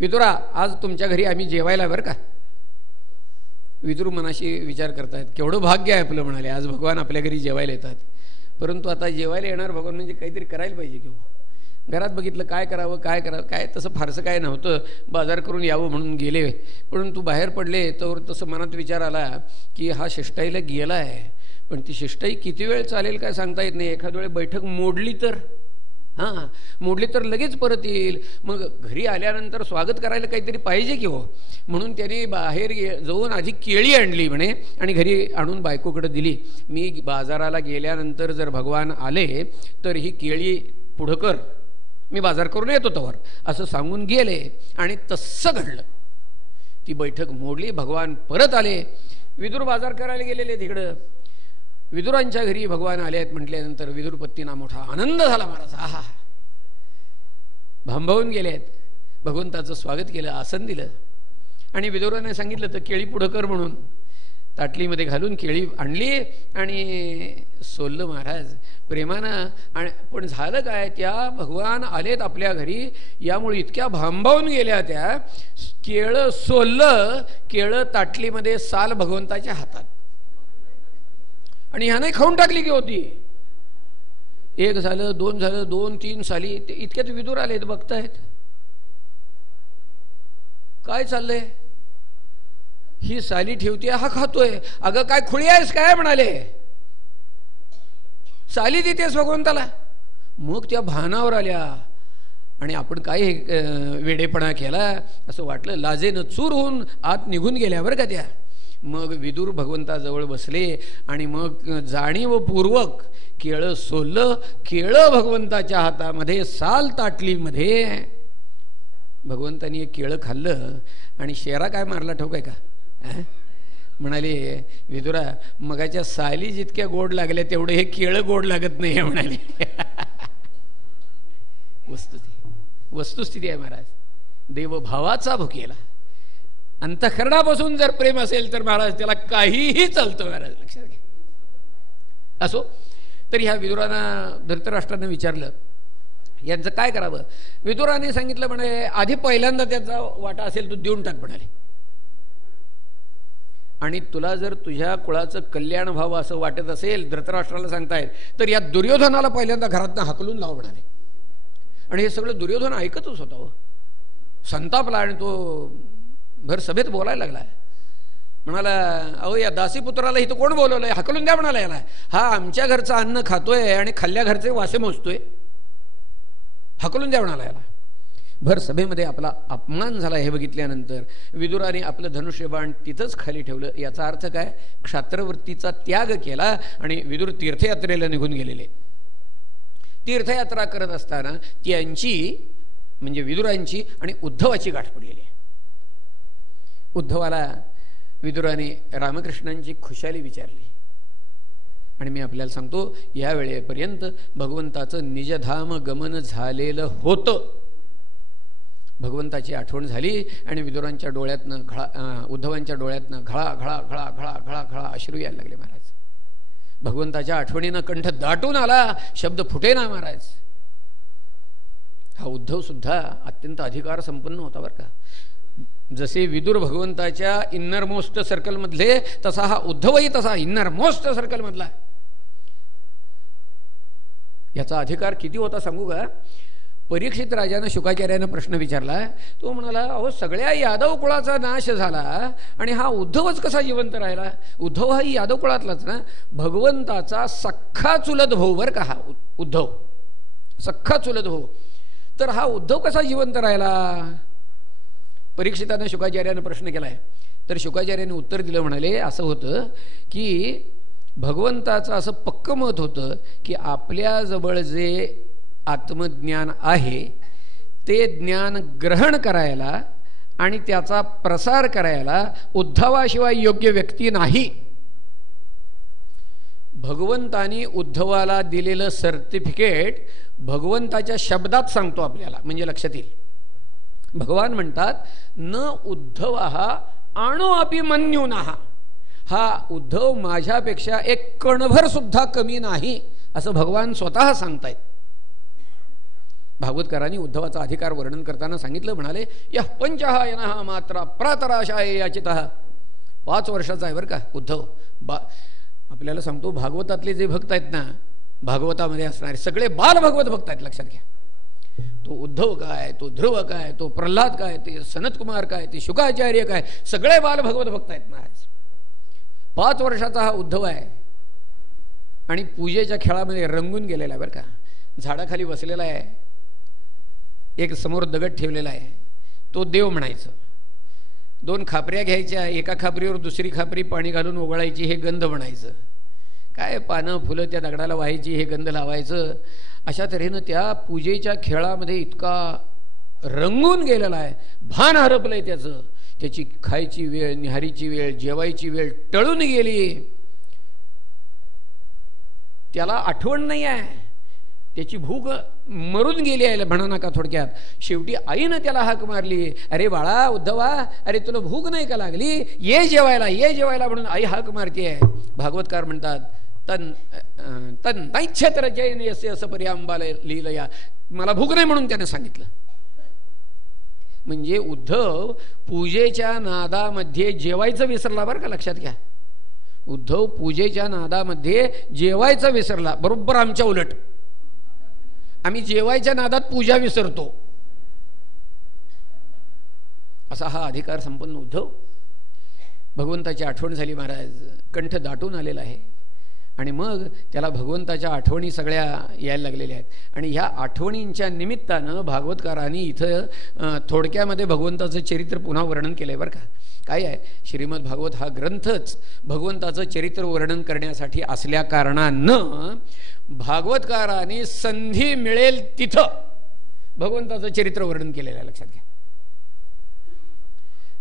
विदुरा, आज तुमच्या घरी आम्ही जेवायला बरं का. विदुर मनाशी विचार करतायत, केवढं भाग्य आहे आपलं म्हणाले, आज भगवान आपल्या घरी जेवायला येतात. परंतु आता जेवायला येणार भगवान म्हणजे काहीतरी करायला पाहिजे किंवा घरात बघितलं काय करावं, काय तसं फारसं काय नव्हतं, बाजार करून यावं म्हणून गेले. परंतु बाहेर पडले तर तसं मनात विचार आला की हा शिष्टाईला गेला आहे, पण ती शिष्टाई किती वेळ चालेल काय सांगता येत नाही. एखाद्या वेळी बैठक मोडली तर, हां, मोडली तर लगेच परत येईल. मग घरी आल्यानंतर स्वागत करायला काहीतरी पाहिजे की हो, म्हणून त्याने बाहेर जाऊन आधी केळी आणली म्हणे आणि घरी आणून बायकोकडे दिली. मी बाजाराला गेल्यानंतर जर भगवान आले तर ही केळी पुढं कर, मी बाजार करून येतो तोवर, असं सांगून गेले आणि तसं घडलं. ती बैठक मोडली, भगवान परत आले. विदुर बाजार करायला गेलेले तिकडं. विदुरांच्या घरी भगवान आले आहेत म्हटल्यानंतर विदुरपत्नींना मोठा आनंद झाला महाराज. आहा, भांबावून गेले आहेत. भगवंताचं स्वागत केलं, आसन दिलं आणि विदुराने सांगितलं तर केळी पुढं कर म्हणून. ताटलीमध्ये घालून केळी आणली आणि सोललं महाराज प्रेमानं. आणि पण झालं काय, त्या भगवान आलेत आपल्या घरी यामुळे इतक्या भांबावून गेल्या त्या. केळं सोललं, केळं ताटलीमध्ये, साल भगवंताच्या हातात, आणि ह्याने खाऊन टाकली की होती. एक झालं, दोन झालं, 2-3 साली ते इतक्यात विदुर आलेत, बघतायत काय चाललंय. ही साली ठेवते, हा खातोय. अगं काय खुळी आहेस काय म्हणाले, साली देतेस भगवंताला. मग त्या भानावर आल्या आणि आपण काय वेडेपणा केला असं वाटलं. लाजेनं चूर होऊन आत निघून गेल्या बरं का त्या. मग विदुर भगवंताजवळ बसले आणि मग जाणीवपूर्वक केळं सोललं. केळं भगवंताच्या हातामध्ये, साल ताटलीमध्ये. भगवंतानी एक केळं खाल्लं आणि शेरा काय मारला ठाऊक आहे का, म्हणाले विदुरा मगाच्या साली जितक्या गोड लागल्या तेवढं हे केळं गोड लागत नाही म्हणाले. वस्तुस्थिती आहे महाराज. देवभावाचा भुकेला, अंतःकरणापासून जर प्रेम असेल तर महाराज त्याला काहीही चालतं महाराज, लक्षात घ्या. असो, तर ह्या विदुरांना धृतराष्ट्रानं विचारलं यांचं काय करावं. विदुराने सांगितलं म्हणे आधी पहिल्यांदा त्याचा वाटा असेल तू देऊन टाक म्हणाले, आणि तुला जर तुझ्या कुळाचं कल्याण व्हावं असं वाटत असेल, धृतराष्ट्राला सांगतायत, तर या दुर्योधनाला पहिल्यांदा घरातनं हाकलून लाव म्हणाले. आणि हे सगळं दुर्योधन ऐकतच होता हो. संतापला आणि तो भर सभेत बोलायला लागला. म्हणाला अहो या दासीपुत्राला इथं कोण बोलवलंय, हाकलून द्या म्हणाला याला. हा आमच्या घरचं अन्न खातोय आणि खाल्ल्या घरचे वासे मोजतोय, हाकलून द्या म्हणाला याला. भर सभेमध्ये आपला अपमान झाला हे बघितल्यानंतर विदुराने आपलं धनुष्यबाण तिथंच खाली ठेवलं. याचा अर्थ काय, क्षात्रवृत्तीचा त्याग केला आणि विदुर तीर्थयात्रेला निघून गेलेले. तीर्थयात्रा करत असताना त्यांची म्हणजे विदुरांची आणि उद्धवाची गाठ पडलेली आहे. उद्धवाला विदुराने रामकृष्णांची खुशाली विचारली. आणि मी आपल्याला सांगतो, या वेळेपर्यंत भगवंताचं निजधाम गमन झालेलं होतं. भगवंताची आठवण झाली आणि विदुरांच्या डोळ्यातनं उद्धवांच्या डोळ्यातनं घळा घळा घळा घळा घळा घळा अश्रू यायला लागले महाराज. भगवंताच्या आठवणीनं कंठ दाटून आला, शब्द फुटेना महाराज. हा उद्धव सुद्धा अत्यंत अधिकार संपन्न होता बरं का. जसे विदुर भगवंताच्या इन्नर मोस्ट सर्कलमधले, तसा हा उद्धवही तसा इन्नर मोस्ट सर्कलमधला. याचा अधिकार किती होता सांगू का. परीक्षित राजानं शुकाचार्यानं प्रश्न विचारला. तो म्हणाला, अहो सगळ्या यादव कुळाचा नाश झाला आणि हा उद्धवच कसा जिवंत राहिला. उद्धव हा यादव कुळातलाच ना, भगवंताचा सख्खा चुलत भाऊ बरं का हा उद्धव, सख्खा चुलत भाऊ. तर हा उद्धव कसा जिवंत राहिला. परीक्षितानं शुकाचार्यानं प्रश्न केलाय. तर शुकाचार्याने उत्तर दिलं, म्हणाले असं होतं की भगवंताचं असं पक्क मत होतं की आपल्याजवळ जे आत्मज्ञान आहे ते ज्ञान ग्रहण करायला आणि त्याचा प्रसार करायला उद्धवाशिवाय योग्य व्यक्ती नाही. भगवंतानी उद्धवाला दिलेलं सर्टिफिकेट भगवंताच्या शब्दात सांगतो आपल्याला, म्हणजे लक्षात येईल. भगवान म्हणतात, न उद्धव हा आणो अपि मन्युनः. हा उद्धव माझ्यापेक्षा एक कणभर सुद्धा कमी नाही, असं भगवान स्वतः सांगतायत. भागवतकारांनी उद्धवाचा अधिकार वर्णन करताना सांगितलं, म्हणाले, यः पंचः यनः मात्रा प्रातराशाय याचितः. 5 वर्षाचा आहे बरं का उद्धव. आपल्याला सांगतो, भागवतातले जे भक्त आहेत ना, भागवतामध्ये असणारे सगळे बाल भगवत भक्त आहेत, लक्षात घ्या. तो उद्धव काय, तो ध्रुव काय, तो प्रल्हाद काय, ते सनतकुमार काय, ते शुकाचार्य काय, सगळे बाल भगवत भक्त आहेत महाराज. 5 वर्षाचा हा उद्धव आहे आणि पूजेच्या खेळामध्ये रंगून गेलेला आहे बरं का. झाडाखाली बसलेला आहे, एक समोर दगड ठेवलेला आहे, तो देव म्हणायचं. 2 खापऱ्या घ्यायच्या, एका खापरीवर दुसरी खापरी पाणी घालून ओघळायची, हे गंध म्हणायचं. काय पानं फुलं त्या दगडाला व्हायची, हे गंध लावायचं. अशा तऱ्हेनं त्या पूजेच्या खेळामध्ये इतका रंगून गेलेला आहे, भान हरपलंय त्याचं. त्याची खायची वेळ, निहारीची वेळ, जेवायची वेळ टळून गेली. त्याला आठवण नाही आहे, त्याची भूक मरून गेली आहे म्हणा नका थोडक्यात. शेवटी आईनं त्याला हाक मारली, अरे बाळा उद्धवा, अरे तुला भूक नाही का लागली, ये जेवायला, ये जेवायला म्हणून आई हाक मारतीये. भागवतकार म्हणतात, तन तन नैच्छत्र जैन यसे असं पर्यांबा लिहिलया. मला भूक नाही म्हणून त्याने सांगितलं. म्हणजे उद्धव पूजेच्या नादामध्ये जेवायचं विसरला बरं का, लक्षात घ्या. उद्धव पूजेच्या नादामध्ये जेवायचं विसरला. बरोबर आमच्या उलट, आम्ही जेवायच्या नादात पूजा विसरतो. असा हा अधिकार संपन्न उद्धव. भगवंताची आठवण झाली महाराज, कंठ दाटून आलेला आहे. आणि मग त्याला भगवंताच्या आठवणी सगळ्या यायला लागलेल्या आहेत. आणि ह्या आठवणींच्या निमित्तानं भागवतकारांनी इथं थोडक्यामध्ये भगवंताचं चरित्र पुन्हा वर्णन केलं आहे बरं का. काय आहे, श्रीमद भागवत हा ग्रंथच भगवंताचं चरित्र वर्णन करण्यासाठी असल्या कारणानं भागवतकारांनी संधी मिळेल तिथं भगवंताचं चरित्र वर्णन केलेलं आहे, लक्षात घ्या.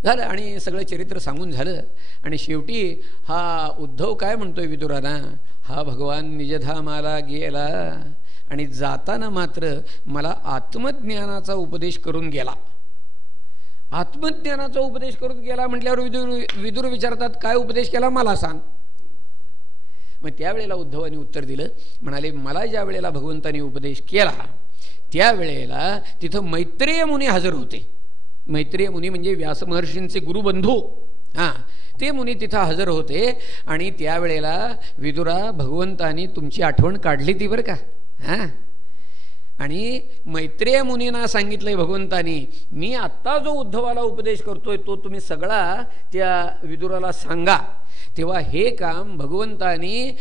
झालं आणि सगळं चरित्र सांगून झालं. आणि शेवटी हा उद्धव काय म्हणतोय विदुरांना, हा भगवान निजधामाला गेला आणि जाताना मात्र मला आत्मज्ञानाचा उपदेश करून गेला. आत्मज्ञानाचा उपदेश करून गेला म्हटल्यावर विदुर विचारतात, काय उपदेश केला मला सांग. मग त्यावेळेला उद्धवाने उत्तर दिलं, म्हणाले, मला ज्या वेळेला भगवंताने उपदेश केला त्यावेळेला तिथं मैत्रेय मुनी हजर होते. मैत्रेय मुनी म्हणजे व्यास महर्षींचे गुरुबंधू, हां, ते मुनी तिथं हजर होते. आणि त्यावेळेला विदुरा भगवंतानी तुमची आठवण काढली ती बरं का. हां, आणि मैत्रेय मुनींना सांगितलंय भगवंतानी, मी आत्ता जो उद्धवाला उपदेश करतोय तो तुम्ही सगळा त्या विदुराला सांगा. तेव्हा हे काम भगवंतानी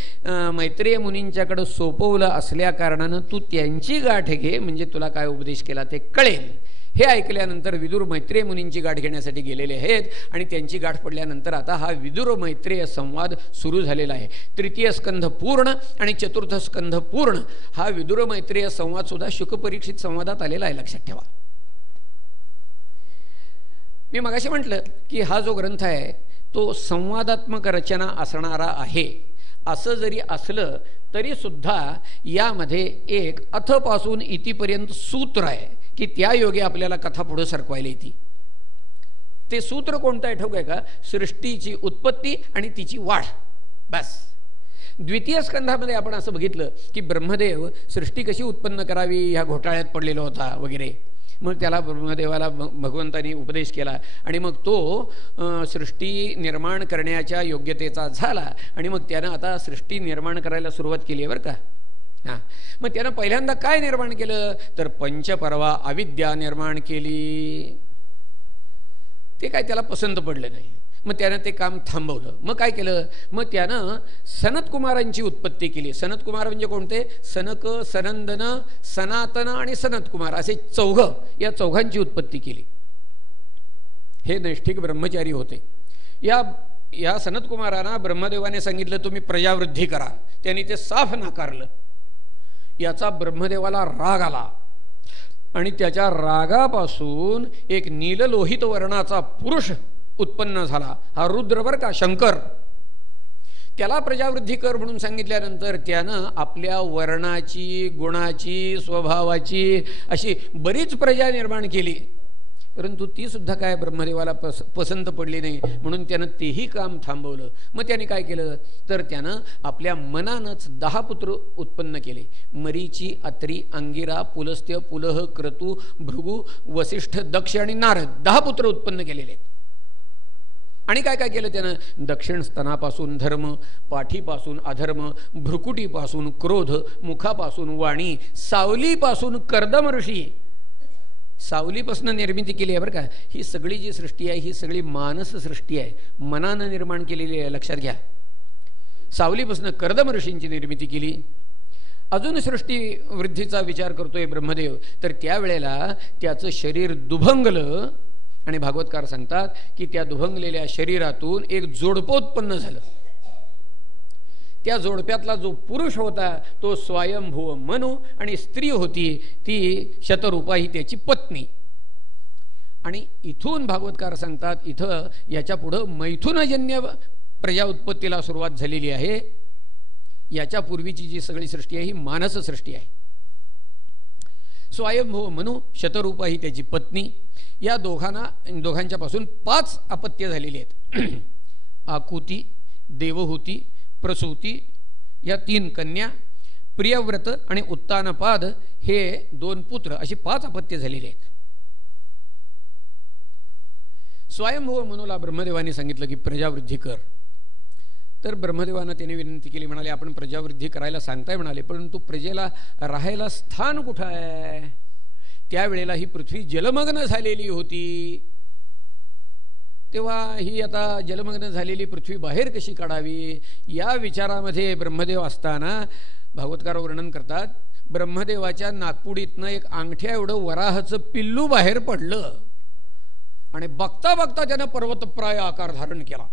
मैत्रेय मुनींच्याकडं सोपवलं असल्या कारणानं तू त्यांची गाठ घे, म्हणजे तुला काय उपदेश केला ते कळेल. हे ऐकल्यानंतर विदुर मैत्रेय मुनींची गाठ घेण्यासाठी गेलेले आहेत. आणि त्यांची गाठ पडल्यानंतर आता हा विदुर मैत्रेय संवाद सुरू झालेला आहे. 3य स्कंध पूर्ण आणि 4थ स्कंध पूर्ण हा विदुर मैत्रेय संवाद सुद्धा शुकपरीक्षित संवादात आलेला आहे, लक्षात ठेवा. मी मगाशी म्हटलं की हा जो ग्रंथ आहे तो संवादात्मक रचना असणारा आहे. असं जरी असलं तरी सुद्धा यामध्ये एक अथपासून इतिपर्यंत सूत्र आहे की त्या योगे आपल्याला कथा पुढे सरकवायला येते. ते सूत्र कोणतं आहे ठाऊक आहे का? सृष्टीची उत्पत्ती आणि तिची वाढ. बस. द्वितीय स्कंधामध्ये आपण असं बघितलं की ब्रह्मदेव सृष्टी कशी उत्पन्न करावी ह्या घोटाळ्यात पडलेला होता वगैरे. मग त्याला ब्रह्मदेवाला भगवंतानी उपदेश केला आणि मग तो सृष्टी निर्माण करण्याच्या योग्यतेचा झाला आणि मग त्यानं आता सृष्टी निर्माण करायला सुरुवात केली आहे बरं का. हां, मग त्यानं पहिल्यांदा काय निर्माण केलं तर पंचपर्वा अविद्या निर्माण केली. ते काय त्याला पसंत पडलं नाही. मग त्यानं ते काम थांबवलं. मग काय केलं? मग त्यानं सनतकुमारांची उत्पत्ती केली. सनतकुमार म्हणजे कोणते? सनक, सनंदन, सनातन आणि सनतकुमार असे चौघं, या चौघांची उत्पत्ती केली. हे नैष्ठिक ब्रह्मचारी होते. या सनतकुमारांना ब्रह्मदेवाने सांगितलं तुम्ही प्रजावृद्धी करा. त्यांनी ते साफ नाकारलं. याचा ब्रह्मदेवाला राग आला आणि त्याच्या रागापासून एक नीललोहित वर्णाचा पुरुष उत्पन्न झाला. हा रुद्र बरं का, शंकर. त्याला प्रजावृद्धी कर म्हणून सांगितल्यानंतर त्यानं आपल्या वर्णाची, गुणाची, स्वभावाची अशी बरीच प्रजा निर्माण केली. परंतु ती सुद्धा काय ब्रह्मदेवाला पसंत पडली नाही. म्हणून त्यानं तेही काम थांबवलं. मग त्याने काय केलं तर त्यानं आपल्या मनानंच 10 पुत्र उत्पन्न केले. मरीची, अत्री, अंगिरा, पुलस्त्य, पुलह, क्रतू, भृगु, वसिष्ठ, दक्ष आणि नारद 10 पुत्र उत्पन्न केलेले. आणि काय काय केलं त्यानं? दक्षिण स्तनापासून धर्म, पाठीपासून अधर्म, भ्रुकुटीपासून क्रोध, मुखापासून वाणी, सावलीपासून कर्दम ऋषी, सावलीपासून निर्मिती केली आहे बरं का. ही सगळी जी सृष्टी आहे ही सगळी मानस सृष्टी आहे, मनानं निर्माण केलेली आहे, लक्षात घ्या. सावलीपासून कर्दम ऋषींची निर्मिती केली. अजून सृष्टी वृद्धीचा विचार करतोय ब्रह्मदेव, तर त्यावेळेला त्याचं शरीर दुभंगलं आणि भागवतकार सांगतात की त्या दुभंगलेल्या शरीरातून एक जोडपं उत्पन्न झालं. त्या जोडप्यातला जो पुरुष होता तो स्वयंभुव मनु आणि स्त्री होती ती शतरूपा ही त्याची पत्नी. आणि इथून भागवतकार सांगतात इथं याच्या पुढं मैथुनजन्य प्रजा उत्पत्तीला सुरुवात झालेली आहे. याच्या पूर्वीची जी सगळी सृष्टी आहे ही मानस सृष्टी आहे. स्वयंभुव मनु, शतरूपा ही त्याची पत्नी. या दोघांच्या पासून 5 अपत्य झालेली आहेत. आकुती, देवहूती, प्रसूती या 3 कन्या, प्रियव्रत आणि उत्तानपाद हे 2 पुत्र, अशी 5 अपत्य झालेली आहेत. स्वयंभुव मनुला ब्रह्मदेवाने सांगितलं की प्रजावृद्धी कर. तर ब्रह्मदेवानं त्याने विनंती केली. म्हणाले आपण प्रजावृद्धी करायला सांगताय म्हणाले, परंतु प्रजेला राहायला स्थान कुठं आहे? त्यावेळेला ही पृथ्वी जलमग्न झालेली होती. तेव्हा ही आता जलमग्न झालेली पृथ्वी बाहेर कशी काढावी या विचारामध्ये ब्रह्मदेव असताना भागवतकार वर्णन करतात ब्रह्मदेवाच्या नागपुडीतनं एक अंगठ्या एवढं वराहाचं पिल्लू बाहेर पडलं आणि बघता बघता त्यानं पर्वतप्राय आकार धारण केला.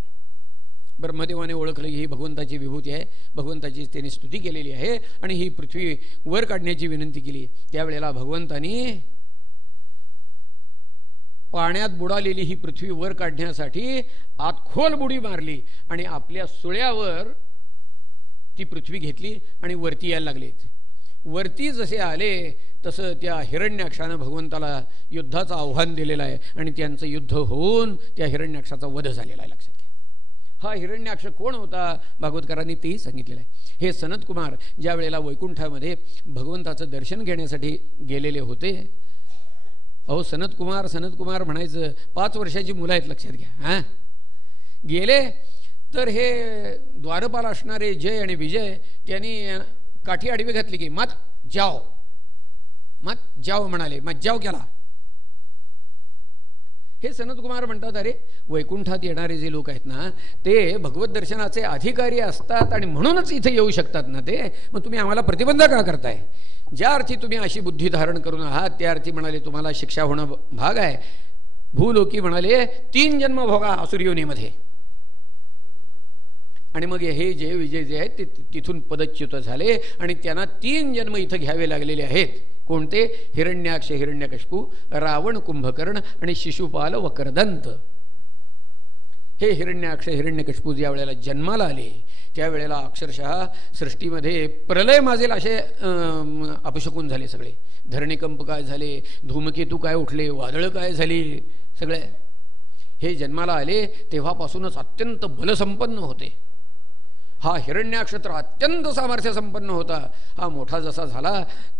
ब्रह्मदेवाने ओळखलं ही भगवंताची विभूती आहे, भगवंताची त्यांनी स्तुती केलेली आहे आणि ही पृथ्वी वर काढण्याची विनंती केली. त्यावेळेला भगवंतानी पाण्यात बुडालेली ही पृथ्वी वर काढण्यासाठी आत खोल बुडी मारली आणि आपल्या सुळ्यावर ती पृथ्वी घेतली आणि वरती यायला लागले. वरती जसे आले तसं त्या हिरण्याक्षानं भगवंताला युद्धाचं आव्हान दिलेलं आहे आणि त्यांचं युद्ध होऊन त्या हिरण्याक्षाचा वध झालेला आहे. लक्षात घ्या. हा हिरण्याक्ष कोण होता? भागवतकारांनी तेही सांगितलेलं आहे. हे सनतकुमार ज्या वेळेला वैकुंठामध्ये भगवंताचं दर्शन घेण्यासाठी गेलेले होते. अहो सनतकुमार सनतकुमार म्हणायचं, 5 वर्षाची मुलं आहेत, लक्षात घ्या. हां, गेले तर हे द्वारपाल असणारे जय आणि विजय त्यांनी काठी आडवी घातली की मत जाओ म्हणाले, मत जाओ केला. हे सनतकुमार म्हणतात अरे वैकुंठात येणारे जे लोक आहेत ना ते भगवत दर्शनाचे अधिकारी असतात आणि म्हणूनच इथे येऊ शकतात ना ते, मग तुम्ही आम्हाला प्रतिबंध का करताय? ज्या अर्थी तुम्ही अशी बुद्धी धारण करून आहात त्या अर्थी म्हणाले तुम्हाला शिक्षा होणं भाग आहे. भूलोकी म्हणाले 3 जन्म भोगा असुरयोनीमध्ये. आणि मग हे जे विजय जे आहेत ते तिथून पदच्युत झाले आणि त्यांना 3 जन्म इथं घ्यावे लागलेले आहेत. कोणते? हिरण्याक्ष, हिरण्यकशिपू, रावण, कुंभकर्ण आणि शिशुपाल वक्रदंत. हे हिरण्याक्ष हिरण्यकशिपू ज्या वेळेला जन्माला आले त्यावेळेला अक्षरशः सृष्टीमध्ये प्रलय माजेल असे अपशकून झाले सगळे. धरणीकंप काय झाले, धूमकेतू काय उठले, वादळं काय झाली, सगळे हे जन्माला आले तेव्हापासूनच अत्यंत बलसंपन्न होते. हा हिरण्याक्ष तर अत्यंत सामर्थ्य संपन्न होता. हा मोठा जसा झाला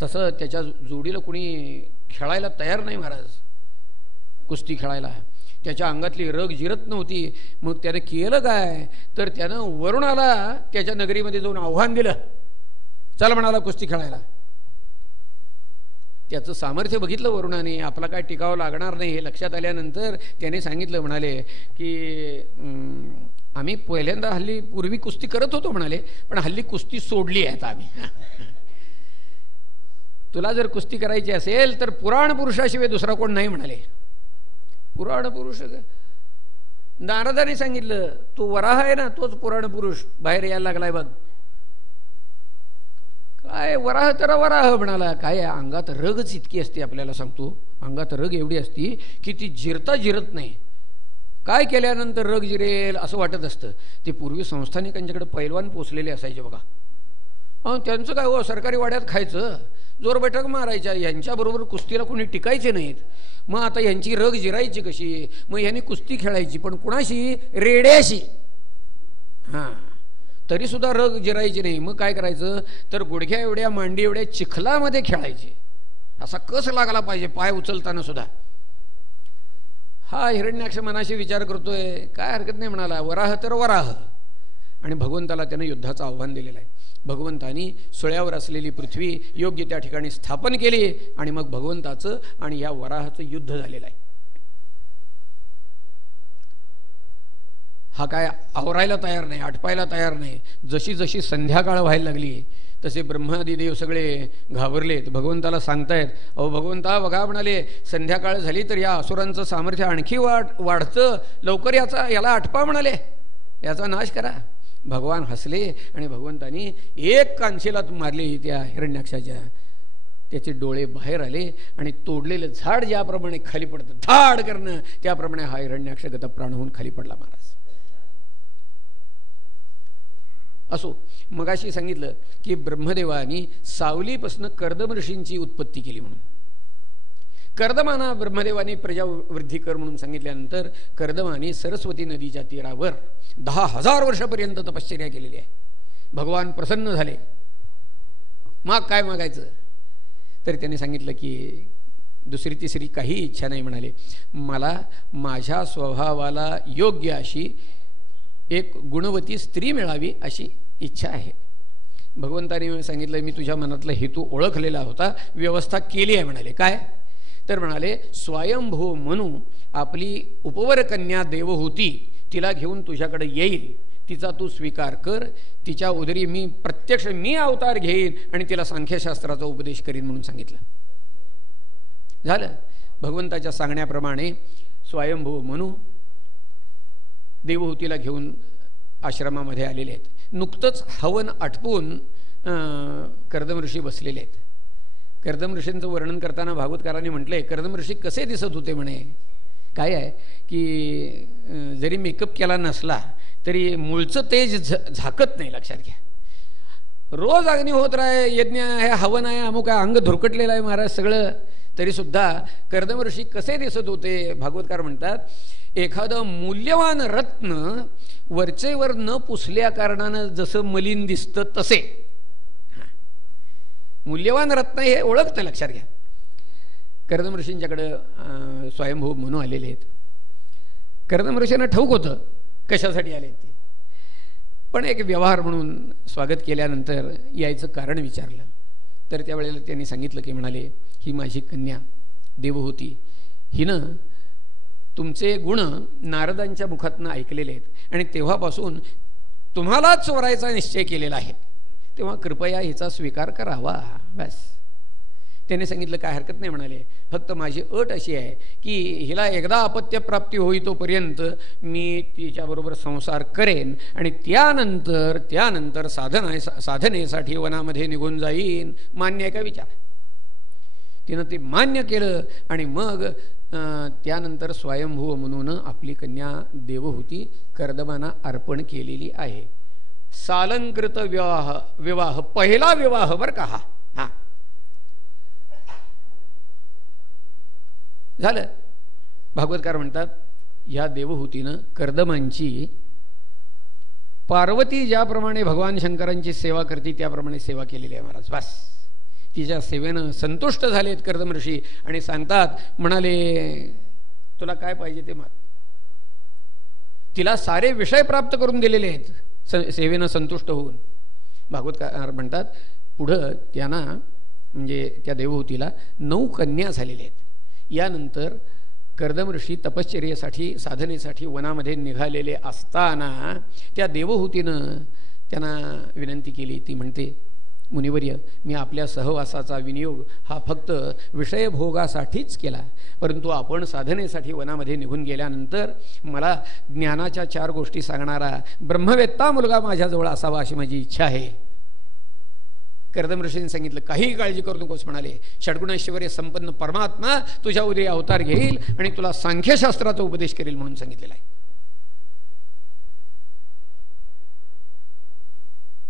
तसं त्याच्या जोडीला कुणी खेळायला तयार नाही महाराज. कुस्ती खेळायला त्याच्या अंगातली रग जिरत नव्हती. मग त्याने केलं काय तर त्यानं वरुणाला त्याच्या नगरीमध्ये जाऊन आव्हान दिलं, चल म्हणाला कुस्ती खेळायला. त्याचं सामर्थ्य बघितलं वरुणाने, आपला काय टिकावं लागणार नाही हे लक्षात आल्यानंतर त्याने सांगितलं, म्हणाले की आम्ही पहिल्यांदा पूर्वी कुस्ती करत होतो म्हणाले, पण हल्ली कुस्ती सोडली आहे आता आम्ही. तुला जर कुस्ती करायची असेल तर पुराण पुरुषाशिवाय दुसरा कोण नाही म्हणाले. पुराण पुरुष नारदाने सांगितलं, तो वराह आहे ना तोच पुराण पुरुष बाहेर यायला लागलाय बघ. काय वराह तर वराह म्हणाला, काय अंगात रगच इतकी असते, आपल्याला सांगतो अंगात रग एवढी असती की ती जिरता जिरत नाही. काय केल्यानंतर रग जिरेल असं वाटत असतं. ते पूर्वी संस्थानिकांच्याकडे पैलवान पोचलेले असायचे बघा. त्यांचं काय हो, सरकारी वाड्यात खायचं, जोर बैठक मारायच्या, यांच्याबरोबर कुस्तीला कोणी टिकायचे नाहीत. मग आता यांची रग जिरायची कशी, मग यांनी कुस्ती खेळायची पण कुणाशी, रेड्याशी. हां तरीसुद्धा रग जिरायची नाही. मग काय करायचं तर गुडघ्या एवढ्या मांडी एवढ्या चिखलामध्ये खेळायचे. असा कस लागला पाहिजे पाय उचलताना सुद्धा. हा हिरण्याक्ष मनाशी विचार करतोय, काय हरकत नाही म्हणाला, वराह तर वराह. आणि भगवंताला त्यानं युद्धाचं आव्हान दिलेलं आहे. भगवंतानी सुळ्यावर असलेली पृथ्वी योग्य त्या ठिकाणी स्थापन केली आणि मग भगवंताचं आणि या वराहाचं युद्ध झालेलं आहे. हा काय आवरायला तयार नाही, आटपायला तयार नाही. जशी जशी संध्याकाळ व्हायला लागली तसे ब्रह्मादी देव सगळे घाबरलेत. भगवंताला सांगतायत, अहो भगवंता बघा म्हणाले, संध्याकाळ झाली तर या असुरांचं सामर्थ्य आणखी वाढतं, लवकर याला आटपा म्हणाले, याचा नाश करा. भगवान हसले आणि भगवंतानी एक कांशीला मारली त्या हिरण्याक्षाच्या. त्याचे डोळे बाहेर आले आणि तोडलेलं झाड ज्याप्रमाणे खाली पडतं धाड करणं त्याप्रमाणे हा हिरण्याक्ष गतप्राण होऊन खाली पडला महाराज. असो, मगाशी सांगितलं की ब्रह्मदेवानी सावलीपासून कर्दम ऋषींची उत्पत्ती केली म्हणून. कर्दमाना ब्रह्मदेवानी प्रजावृद्धी कर म्हणून सांगितल्यानंतर कर्दमानी सरस्वती नदीच्या तीरावर 10,000 वर्षापर्यंत तपश्चर्या केलेली आहे. भगवान प्रसन्न झाले. मग काय मागायचं तर त्यांनी सांगितलं की दुसरी तिसरी काही इच्छा नाही म्हणाले, मला माझ्या स्वभावाला योग्य अशी एक गुणवती स्त्री मिळावी अशी इच्छा आहे. भगवंताने सांगितलं, मी तुझ्या मनातला हेतू ओळखलेला होता, व्यवस्था केली आहे म्हणाले. काय तर म्हणाले, स्वयंभू मनू आपली उपवर कन्या देवहूती तिला घेऊन तुझ्याकडे येईल, तिचा तू स्वीकार कर, तिच्या उदरी मी अवतार घेईन आणि तिला सांख्यशास्त्राचा उपदेश करीन म्हणून सांगितलं. झालं. भगवंताच्या सांगण्याप्रमाणे स्वयंभू मनू देवहूतीला घेऊन आश्रमामध्ये आलेले आहेत. नुकतंच हवन आटपून कर्दम ऋषी बसलेले आहेत. कर्दम ऋषींचं वर्णन करताना भागवतकारांनी म्हटलंय, कर्दम ऋषी कसे दिसत होते म्हणे. काय आहे की जरी मेकअप केला नसला तरी मूळचं तेज झाकत नाही, लक्षात घ्या. रोज अग्नी होत राहे, यज्ञ आहे, हवन आहे, अमुक आहे, अंग धुरकटलेलं आहे महाराज सगळं, तरीसुद्धा कर्दम ऋषी कसे दिसत होते. भागवतकार म्हणतात, एखादं मूल्यवान रत्न वरचेवर न पुसल्या कारणानं जसं मलिन दिसतं तसे. मूल्यवान रत्न हे ओळखतं, लक्षात घ्या. कर्दम ऋषींच्याकडं स्वयंभू मनू आलेले आहेत. कर्दम ऋषींना ठाऊक होतं कशासाठी आले ते, पण एक व्यवहार म्हणून स्वागत केल्यानंतर यायचं कारण विचारलं तर त्यावेळेला त्यांनी सांगितलं की म्हणाले, ही माझी कन्या देवहूती, हिनं तुमचे गुण नारदांच्या मुखातनं ऐकलेले आहेत आणि तेव्हापासून तुम्हालाच चोरायचा निश्चय केलेला आहे, तेव्हा कृपया हिचा स्वीकार करावा. बस. त्याने सांगितलं काय हरकत नाही म्हणाले, फक्त माझी अट अशी आहे की हिला एकदा अपत्यप्राप्ती होई तोपर्यंत मी तिच्याबरोबर संसार करेन आणि त्यानंतर साधनेसाठी वनामध्ये निघून जाईन. मान्य आहे का विचार. तिनं ते मान्य केलं आणि मग त्यानंतर स्वयंभू म्हणून आपली कन्या देवहूती कर्दमांना अर्पण केलेली आहे. सालंकृत विवाह पहिला विवाह बर का हा झालं. भागवतकार म्हणतात या देवहूतीनं कर्दमांची पार्वती ज्याप्रमाणे भगवान शंकरांची सेवा करते त्याप्रमाणे सेवा केलेली आहे महाराज. बस तिच्या सेवेनं संतुष्ट झालेत कर्दम ऋषी आणि सांगतात, म्हणाले तुला काय पाहिजे ते माग. तिला सारे विषय प्राप्त करून दिलेले आहेत सेवेनं संतुष्ट होऊन. भागवतकार म्हणतात पुढं त्यांना म्हणजे त्या देवहूतीला 9 कन्या झालेल्या आहेत. यानंतर कर्दम ऋषी तपश्चर्येसाठी साधनेसाठी वनामध्ये निघालेले असताना त्या देवहूतीनं त्यांना विनंती केली. ती म्हणते मुनिवर्य, मी आपल्या सहवासाचा विनियोग हा फक्त विषयभोगासाठीच केला, परंतु आपण साधनेसाठी वनामध्ये निघून गेल्यानंतर मला ज्ञानाच्या 4 गोष्टी सांगणारा ब्रह्मवेत्ता मुलगा माझ्याजवळ असावा अशी माझी इच्छा आहे. कर्दम ऋषींनी सांगितलं काही काळजी करू नकोस. म्हणाले षड्गुणैश्वर्य संपन्न परमात्मा तुझ्या उदरी अवतार घेईल आणि तुला सांख्यशास्त्राचा उपदेश करेल म्हणून सांगितलेला आहे.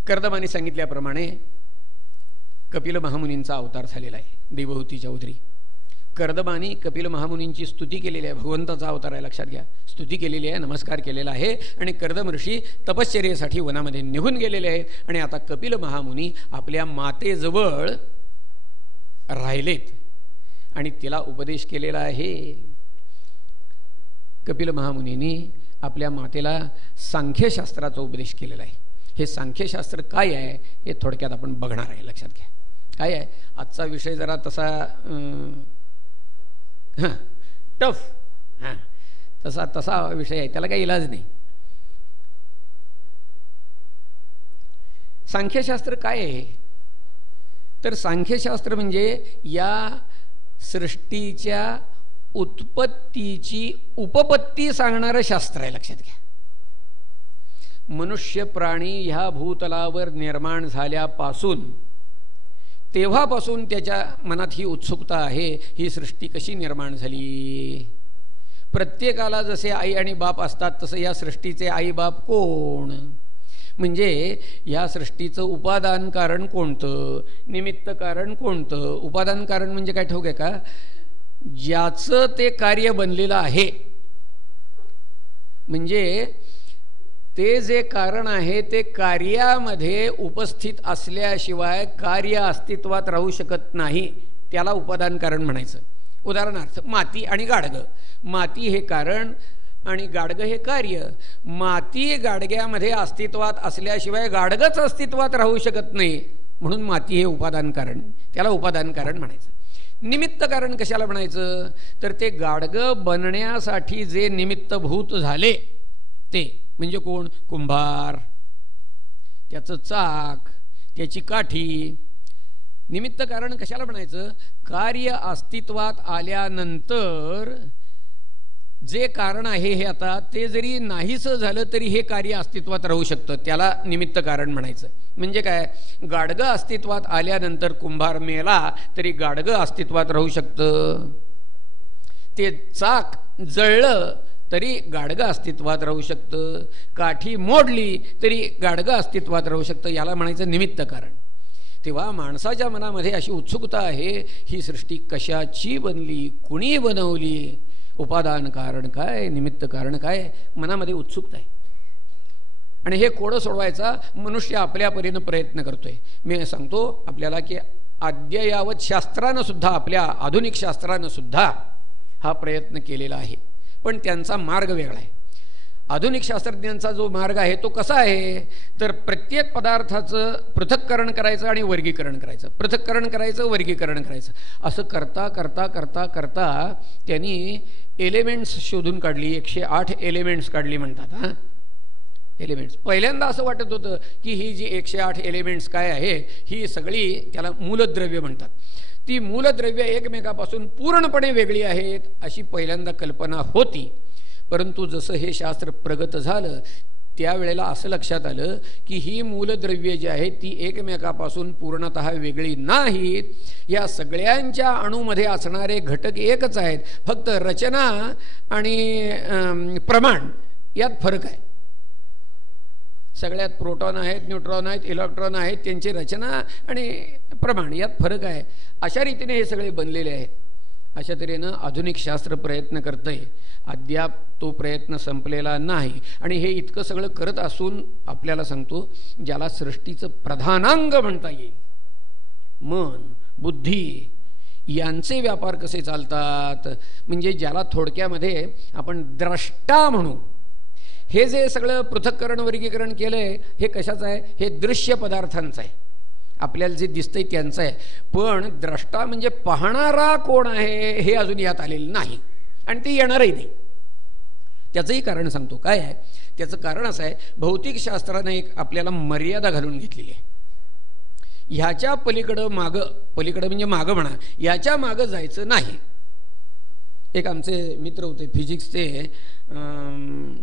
कर्दमाने सांगितल्याप्रमाणे कपिल महामुनींचा अवतार झालेला आहे देवहूतीच्या उदरी. कर्दमाने कपिल महामुनींची स्तुती केलेली आहे. भगवंताचा अवतार आहे लक्षात घ्या. स्तुती केलेली आहे, नमस्कार केलेला आहे आणि कर्दम ऋषी तपश्चर्येसाठी वनामध्ये निघून गेलेले आहेत. आणि आता कपिल महामुनी आपल्या मातेजवळ राहिलेत आणि तिला उपदेश केलेला आहे. कपिल महामुनींनी आपल्या मातेला सांख्यशास्त्राचा उपदेश केलेला आहे. हे सांख्यशास्त्र काय आहे हे थोडक्यात आपण बघणार आहे. लक्षात घ्या काय आहे. आजचा विषय जरा तसा टफ तसा विषय आहे, त्याला काही इलाज नाही. सांख्यशास्त्र काय आहे तर सांख्यशास्त्र म्हणजे या सृष्टीच्या उत्पत्तीची उपपत्ती सांगणारं शास्त्र आहे. लक्षात घ्या. मनुष्य प्राणी ह्या भूतलावर निर्माण झाल्यापासून तेव्हापासून त्याच्या मनात ही उत्सुकता आहे ही सृष्टी कशी निर्माण झाली. प्रत्येकाला जसे आई आणि बाप असतात तसं या सृष्टीचे आई बाप कोण, म्हणजे या सृष्टीचं उपादान कारण कोणतं, निमित्त कारण कोणतं. उपादान कारण म्हणजे काय ठाऊक आहे का, ज्याचं ते कार्य बनलेलं आहे. म्हणजे ते जे कारण आहे ते कार्यामध्ये उपस्थित असल्याशिवाय कार्य अस्तित्वात राहू शकत नाही, त्याला उपादान कारण म्हणायचं. उदाहरणार्थ माती आणि गाडगं. माती हे कारण आणि गाडगं हे कार्य. माती गाडग्यामध्ये अस्तित्वात असल्याशिवाय गाडगंच अस्तित्वात राहू शकत नाही, म्हणून माती हे उपादान कारण, त्याला उपादान कारण म्हणायचं. निमित्त कारण कशाला म्हणायचं तर ते गाडगं बनण्यासाठी जे निमित्तभूत झाले ते म्हणजे कोण, कुंभार, त्याचं चाक, त्याची काठी. निमित्त कारण कशाला म्हणायचं, कार्य अस्तित्वात आल्यानंतर जे कारण आहे हे आता ते जरी नाहीच झालं तरी हे कार्य अस्तित्वात राहू शकतं, त्याला निमित्त कारण म्हणायचं. म्हणजे काय, गाडगं अस्तित्वात आल्यानंतर कुंभार मेला तरी गाडगं अस्तित्वात राहू शकतं. ते चाक जळलं तरी गाडगं अस्तित्वात राहू शकतं. काठी मोडली तरी गाडगं अस्तित्वात राहू शकतं, याला म्हणायचं निमित्त कारण. तेव्हा माणसाच्या मनामध्ये अशी उत्सुकता आहे, ही सृष्टी कशाची बनली, कुणी बनवली, उपादान कारण काय, निमित्त कारण काय, मनामध्ये उत्सुकता आहे. आणि हे कोडं सोडवायचा मनुष्य आपल्या परीनं प्रयत्न करतोय. मी सांगतो आपल्याला की अद्ययावत शास्त्रानं सुद्धा, आपल्या आधुनिक शास्त्रानं सुद्धा हा प्रयत्न केलेला आहे, पण त्यांचा मार्ग वेगळा आहे. आधुनिक शास्त्रज्ञांचा जो मार्ग आहे तो कसा आहे तर प्रत्येक पदार्थाचं पृथक्करण करायचं आणि वर्गीकरण करायचं, पृथक्करण करायचं, वर्गीकरण करायचं. असं करता करता करता करता त्यांनी एलिमेंट्स शोधून काढली. 108 एलिमेंट्स काढली म्हणतात. हां, एलिमेंट्स. पहिल्यांदा असं वाटत होतं की ही जी 108 एलिमेंट्स काय आहे ही सगळी त्याला मूलद्रव्य म्हणतात. ती मूलद्रव्य एकमेकापासून पूर्णपणे वेगळी आहेत अशी पहिल्यांदा कल्पना होती. परंतु जसं हे शास्त्र प्रगत झालं त्यावेळेला असं लक्षात आलं की ही मूलद्रव्ये जी आहेत ती एकमेकापासून पूर्णतः वेगळी नाहीत. या सगळ्यांच्या अणूमध्ये असणारे घटक एकच आहेत, फक्त रचना आणि प्रमाण यात फरक आहे. सगळ्यात प्रोटॉन आहेत, न्यूट्रॉन आहेत, इलेक्ट्रॉन आहेत, त्यांची रचना आणि प्रमाण यात फरक आहे. अशा रीतीने हे सगळे बनलेले आहेत. अशा तऱ्हेनं आधुनिक शास्त्र प्रयत्न करतंय. अद्याप तो प्रयत्न संपलेला नाही. आणि हे इतकं सगळं करत असून आपल्याला सांगतो, ज्याला सृष्टीचं प्रधानांग म्हणता येईल, मन, बुद्धी यांचे व्यापार कसे चालतात, म्हणजे ज्याला थोडक्यामध्ये आपण द्रष्टा म्हणू. हे जे सगळं पृथक्करण वर्गीकरण केलं आहे हे कशाचं आहे? हे दृश्य पदार्थांचं आहे, आपल्याला जे दिसतंय त्यांचं आहे. पण द्रष्टा म्हणजे पाहणारा कोण आहे हे अजून यात आलेलं नाही आणि ते येणारही नाही. त्याचंही कारण सांगतो. काय आहे त्याचं कारण? असं आहे, भौतिकशास्त्रानं एक आपल्याला मर्यादा घालून घेतलेली आहे. ह्याच्या पलीकडं पलीकडं म्हणजे मागं म्हणा, याच्या मागं जायचं नाही. एक आमचे मित्र होते फिजिक्सचे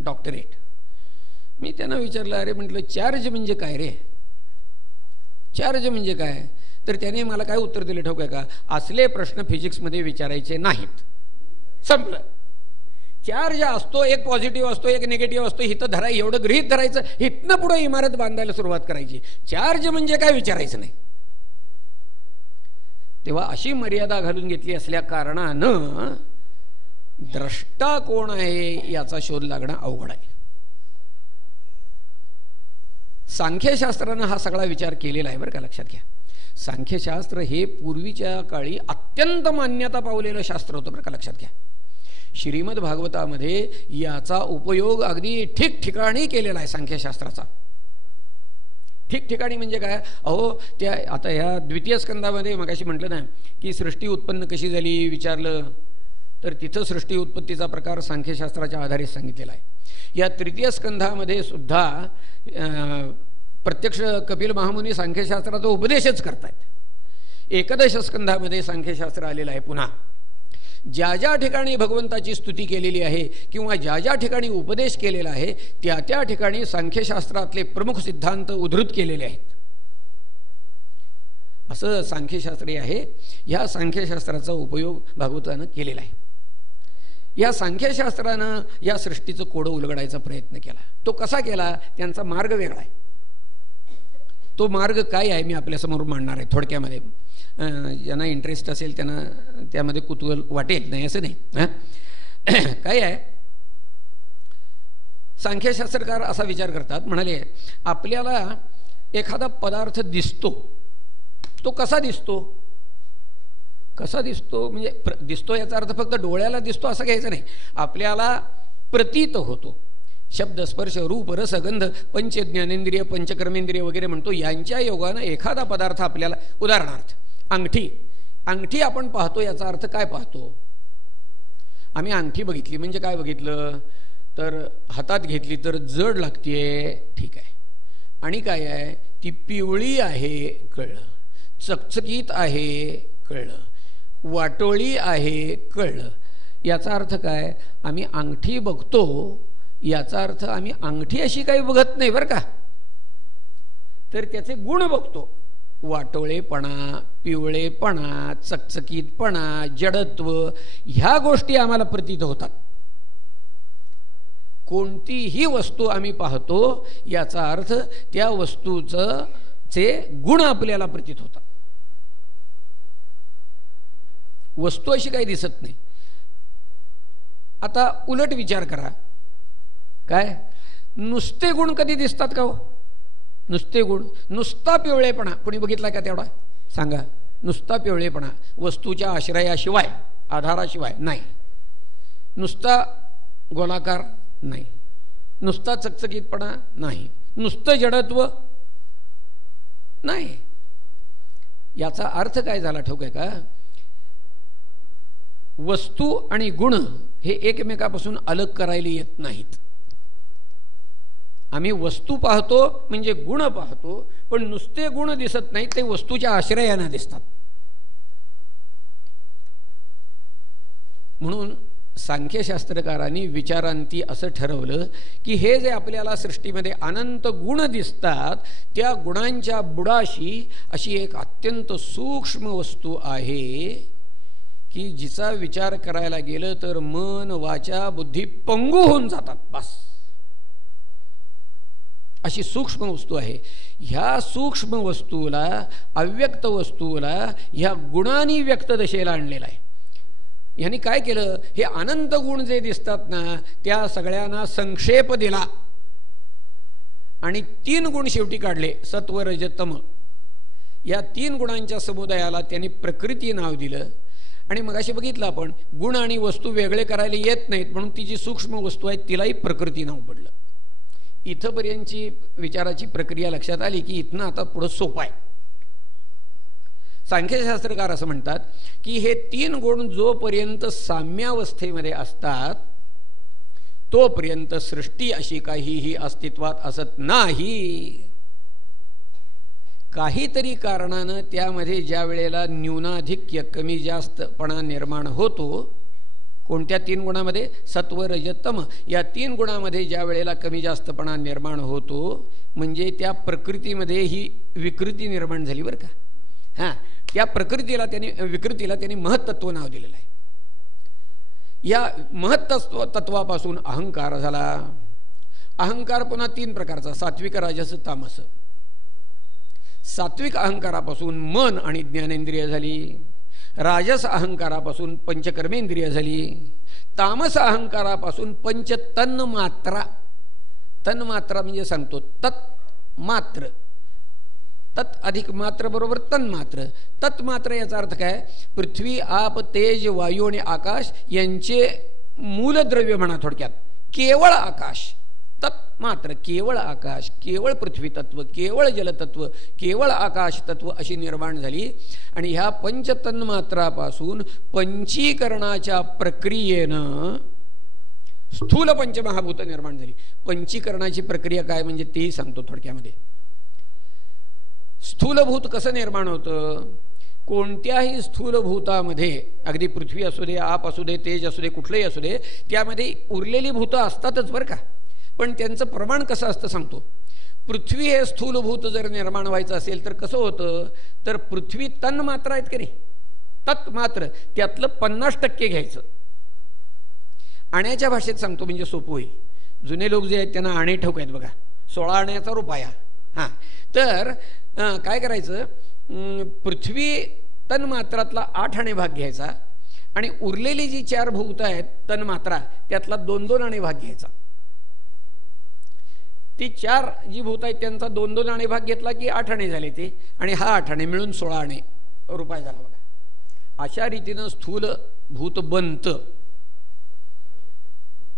डॉक्टरेट. मी त्यांना विचारलं, अरे म्हटलं चार्ज म्हणजे काय रे? चार्ज म्हणजे काय? तर त्याने मला काय उत्तर दिले ठाऊक आहे का? असले प्रश्न फिजिक्समध्ये विचारायचे नाहीत. संपलं. चार्ज असतो, एक पॉझिटिव्ह असतो, एक निगेटिव्ह असतो. हिथं एवढं गृहीत धरायचं, हिथनं पुढे इमारत बांधायला सुरुवात करायची. चार्ज म्हणजे काय विचारायचं नाही. तेव्हा अशी मर्यादा घालून घेतली असल्या कारणानं द्रष्टा कोण आहे याचा शोध लागणं अवघड आहे. सांख्यशास्त्रानं हा सगळा विचार केलेला आहे बरं का, लक्षात घ्या. सांख्यशास्त्र हे पूर्वीच्या काळी अत्यंत मान्यता पावलेलं शास्त्र होतं बरं का, लक्षात घ्या. श्रीमद भागवतामध्ये याचा उपयोग अगदी ठिकठिकाणी केलेला आहे सांख्यशास्त्राचा. ठिकठिकाणी म्हणजे काय? अहो, त्या आता ह्या द्वितीय स्कंदामध्ये मगाशी म्हटलं ना की सृष्टी उत्पन्न कशी झाली विचारलं, तर तिथं सृष्टी उत्पत्तीचा प्रकार सांख्यशास्त्राच्या आधारे सांगितलेला आहे. या तृतीय स्कंधामध्ये सुद्धा प्रत्यक्ष कपिल महामुनी सांख्यशास्त्राचा उपदेशच करतायत. एकदश स्कंधामध्ये सांख्यशास्त्र आलेलं आहे. पुन्हा ज्या ज्या ठिकाणी भगवंताची स्तुती केलेली आहे किंवा ज्या ज्या ठिकाणी उपदेश केलेला आहे त्या त्या ठिकाणी सांख्यशास्त्रातले प्रमुख सिद्धांत उद्धृत केलेले आहेत. असं सांख्यशास्त्री आहे. ह्या सांख्यशास्त्राचा उपयोग भागवतानं केलेला आहे. या सांख्यशास्त्रानं या सृष्टीचं कोडं उलगडायचा प्रयत्न केला. तो कसा केला? त्यांचा मार्ग वेगळा आहे. तो मार्ग काय आहे मी आपल्यासमोर मांडणार आहे थोडक्यामध्ये. ज्यांना इंटरेस्ट असेल त्यांना त्यामध्ये कुतूहल वाटेल, नाही असं नाही. काय आहे, सांख्यशास्त्रकार असा विचार करतात, म्हणाले आपल्याला एखादा पदार्थ दिसतो. तो कसा दिसतो? कसा दिसतो म्हणजे दिसतो याचा अर्थ फक्त डोळ्याला दिसतो असं घ्यायचं नाही. आपल्याला प्रतीत होतो. शब्द, स्पर्श, रूप, रस, गंध, पंचज्ञानेंद्रिय, पंचकर्मेंद्रिय वगैरे म्हणतो. यांच्या योगानं एखादा पदार्थ आपल्याला, उदाहरणार्थ अंगठी आपण पाहतो. याचा अर्थ काय पाहतो? आम्ही अंगठी बघितली म्हणजे काय बघितलं? तर हातात घेतली तर जड लागतेय, ठीक आहे. आणि काय आहे? ती पिवळी आहे, कळलं. चकचकीत आहे, कळलं. वाटोळी आहे, कळलं. याचा अर्थ काय? आम्ही अंगठी बघतो, याचा अर्थ आम्ही अंगठी अशी काही बघत नाही बरं का, तर त्याचे गुण बघतो. वाटोळेपणा, पिवळेपणा, चकचकीतपणा, जडत्व, ह्या गोष्टी आम्हाला प्रतीत होतात. कोणतीही वस्तू आम्ही पाहतो याचा अर्थ त्या वस्तूचे गुण आपल्याला प्रतीत होतात. वस्तू अशी काही दिसत नाही. आता उलट विचार करा, काय नुसते गुण कधी दिसतात का हो? नुसते गुण, नुसता पिवळेपणा कोणी बघितला का तेवढा? सांगा. नुसता पिवळेपणा वस्तूच्या आश्रयाशिवाय, आधाराशिवाय नाही. नुसता गोलाकार नाही. नुसता चकचकीतपणा नाही. नुसतं जडत्व नाही. याचा अर्थ काय झाला ठाऊक आहे का? वस्तू आणि गुण हे एकमेकापासून अलग करायला येत नाहीत. आम्ही वस्तू पाहतो म्हणजे गुण पाहतो, पण नुसते गुण दिसत नाहीत, ते वस्तूच्या आश्रयाने दिसतात. म्हणून सांख्यशास्त्रकारांनी विचारांती असं ठरवलं की हे जे आपल्याला सृष्टीमध्ये अनंत गुण दिसतात त्या गुणांच्या बुडाशी अशी एक अत्यंत सूक्ष्म वस्तू आहे की जिचा विचार करायला गेलं तर मन, वाचा, बुद्धी पंगू होऊन जातात. बस अशी सूक्ष्म वस्तू आहे. ह्या सूक्ष्म वस्तूला, अव्यक्त वस्तूला ह्या गुणांनी व्यक्त दशेला आणलेला आहे. ह्यांनी काय केलं, हे अनंत गुण जे दिसतात ना त्या सगळ्यांना संक्षेप दिला आणि 3 गुण शेवटी काढले, सत्व रज तम. या 3 गुणांच्या समुदायाला त्यांनी प्रकृती नाव दिलं. आणि मग अशी बघितलं आपण, गुण आणि वस्तू वेगळे करायला येत नाहीत म्हणून ती जी सूक्ष्म वस्तू आहे तिलाही प्रकृती नाव पडलं. इथंपर्यंतची विचाराची प्रक्रिया लक्षात आली की इथनं आता पुढं सोपं आहे. सांख्यशास्त्रकार असं म्हणतात की हे 3 गुण जोपर्यंत साम्यावस्थेमध्ये असतात तोपर्यंत सृष्टी अशी काहीही अस्तित्वात असत नाही. काहीतरी कारणानं त्यामध्ये ज्या वेळेला न्यूनाधिक्य कमी जास्तपणा निर्माण होतो, कोणत्या 3 गुणामध्ये, सत्व रज तम, या 3 गुणामध्ये ज्या वेळेला कमी जास्तपणा निर्माण होतो म्हणजे त्या प्रकृतीमध्ये ही विकृती निर्माण झाली बरं का. हां, त्या विकृतीला त्यांनी महत्त्व नाव दिलेलं आहे. या महत्त्वापासून अहंकार झाला. अहंकार पुन्हा 3 प्रकारचा, सात्विक, राजस, तामस. सात्विक अहंकारापासून मन आणि ज्ञानेंद्रिय झाली. राजस अहंकारापासून पंचकर्मेंद्रिय झाली. तामस अहंकारापासून पंच तन्मात्रा. तन्मात्रा म्हणजे सांगतो तत्मात्र, तत् अधिक मात्र बरोबर तन्मात्र. तत्मात्र याचा अर्थ काय, पृथ्वी, आप, तेज, वायू आणि आकाश यांचे मूलद्रव्य म्हणा थोडक्यात. केवळ आकाश, तत्मात्र, केवळ आकाश, केवळ पृथ्वी तत्व, केवळ जलतत्व, केवळ आकाश तत्व अशी निर्माण झाली. आणि ह्या पंचतन्मात्रापासून पंचीकरणाच्या प्रक्रियेनं स्थूल पंचमहाभूत निर्माण झाली. पंचीकरणाची प्रक्रिया काय म्हणजे तेही सांगतो थोडक्यामध्ये. स्थूलभूत कसं निर्माण होतं, कोणत्याही स्थूलभूतामध्ये, अगदी पृथ्वी असू दे, आप असू दे, तेज असू दे, कुठलंही असू दे, त्यामध्ये उरलेली भूतं असतातच बरं का. पण त्यांचं प्रमाण कसं असतं सांगतो. पृथ्वी हे स्थूलभूत जर निर्माण व्हायचं असेल तर कसं होतं, तर पृथ्वी तन्मात्रा आहेत की नाही, तत्मात्र, त्यातलं 50% घ्यायचं. आण्याच्या भाषेत सांगतो म्हणजे सोपं होईल. जुने लोक जे आहेत त्यांना आणे ठाऊक आहेत बघा, 16 आण्याचा रुपया. हां, तर काय करायचं, पृथ्वी तन्मात्रातला 8 आणे भाग घ्यायचा आणि उरलेली जी 4 भूत आहेत तन्मात्रा त्यातला 2-2 आणे भाग घ्यायचा. ती 4 जी भूत आहेत त्यांचा 2-2 आणे भाग घेतला की 8 आणे झाले ते, आणि हा 8 आणे मिळून 16 आणे रुपया झाला बघा. अशा रीतीनं स्थूल भूत बनतं.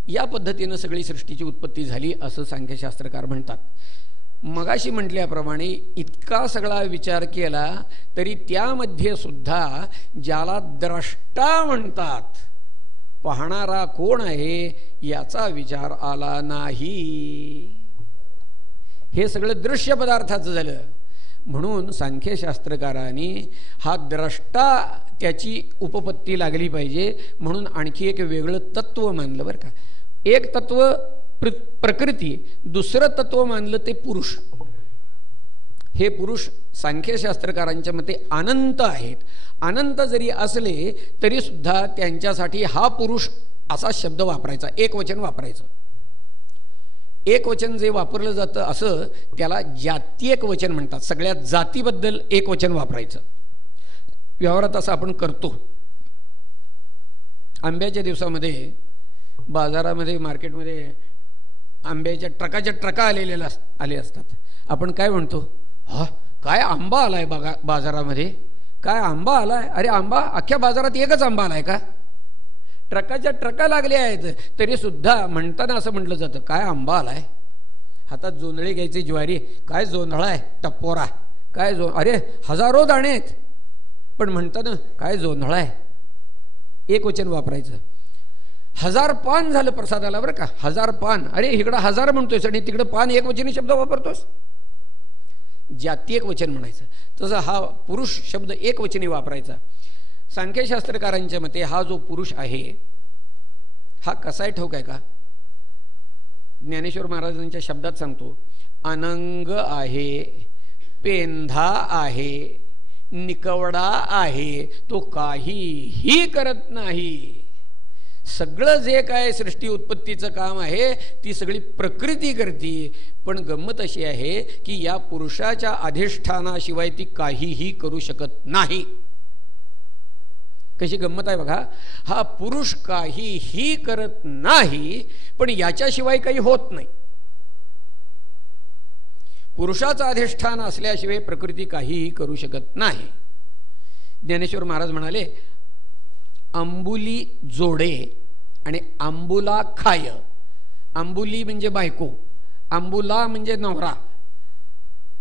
या पद्धतीनं सगळी सृष्टीची उत्पत्ती झाली असं सांख्यशास्त्रकार म्हणतात. मगाशी म्हटल्याप्रमाणे इतका सगळा विचार केला तरी त्यामध्ये सुद्धा ज्याला द्रष्टा म्हणतात, पाहणारा कोण आहे याचा विचार आला नाही. हे सगळं दृश्य पदार्थाचं झालं. म्हणून सांख्यशास्त्रकारांनी हा द्रष्टा त्याची उपपत्ती लागली पाहिजे म्हणून आणखी एक वेगळं तत्व मानलं बरं का. एक तत्व प्रकृती, दुसरं तत्व मानलं ते पुरुष. हे पुरुष सांख्यशास्त्रकारांच्या मते अनंत आहेत. अनंत जरी असले तरी सुद्धा त्यांच्यासाठी हा पुरुष असा शब्द वापरायचा, एकवचन वापरायचं. एकवचन जे वापरलं जातं असं त्याला जातीयक वचन म्हणतात. सगळ्या जातीबद्दल एकवचन वापरायचं. व्यवहारात असं आपण करतो. आंब्याच्या दिवसामध्ये बाजारामध्ये, मार्केटमध्ये आंब्याच्या ट्रकाच्या ट्रका आले असतात. आपण काय म्हणतो, हा काय आंबा आलाय बघा बाजारामध्ये, काय आंबा आलाय, अरे आंबा अख्ख्या बाजारात एकच आंबा आलाय का. ट्रकाच्या ट्रका लागल्या आहेत तरी सुद्धा म्हणताना असं म्हटलं जातं काय आंबा आलाय. हातात जोंधळे घ्यायचे ज्वारी, काय जोंधळा आहे टप्पोरा, काय अरे हजारो दाणे आहेत पण म्हणताना काय जोंधळा आहे. एकवचन वापरायचं. 1000 पान झालं प्रसादाला बरं का, 1000 पान, अरे इकडं 1000 म्हणतोयस आणि तिकडं पान एकवचनी शब्द वापरतोस. जातीयक वचन म्हणायचं. तसं हा पुरुष शब्द एकवचनी वापरायचा. सांख्यशास्त्रकारांच्या मते हा जो पुरुष आहे हा कसा आहे ठाऊक आहे का. ज्ञानेश्वर महाराजांच्या शब्दात सांगतो, अनंग आहे, पेंधा आहे, निकवडा आहे, तो काहीही करत नाही. सगळं जे काय सृष्टी उत्पत्तीचं काम आहे ती सगळी प्रकृती करते. पण गंमत अशी आहे की या पुरुषाच्या अधिष्ठानाशिवाय ती काहीही करू शकत नाही. कशी गंमत आहे बघा. हा पुरुष काहीही करत नाही, पण याच्याशिवाय काही होत नाही. पुरुषाचं अधिष्ठान असल्याशिवाय प्रकृती काहीही करू शकत नाही. ज्ञानेश्वर महाराज म्हणाले, अंबुली जोडे आणि आंबुला खाय. आंबुली म्हणजे बायको, आंबुला म्हणजे नवरा,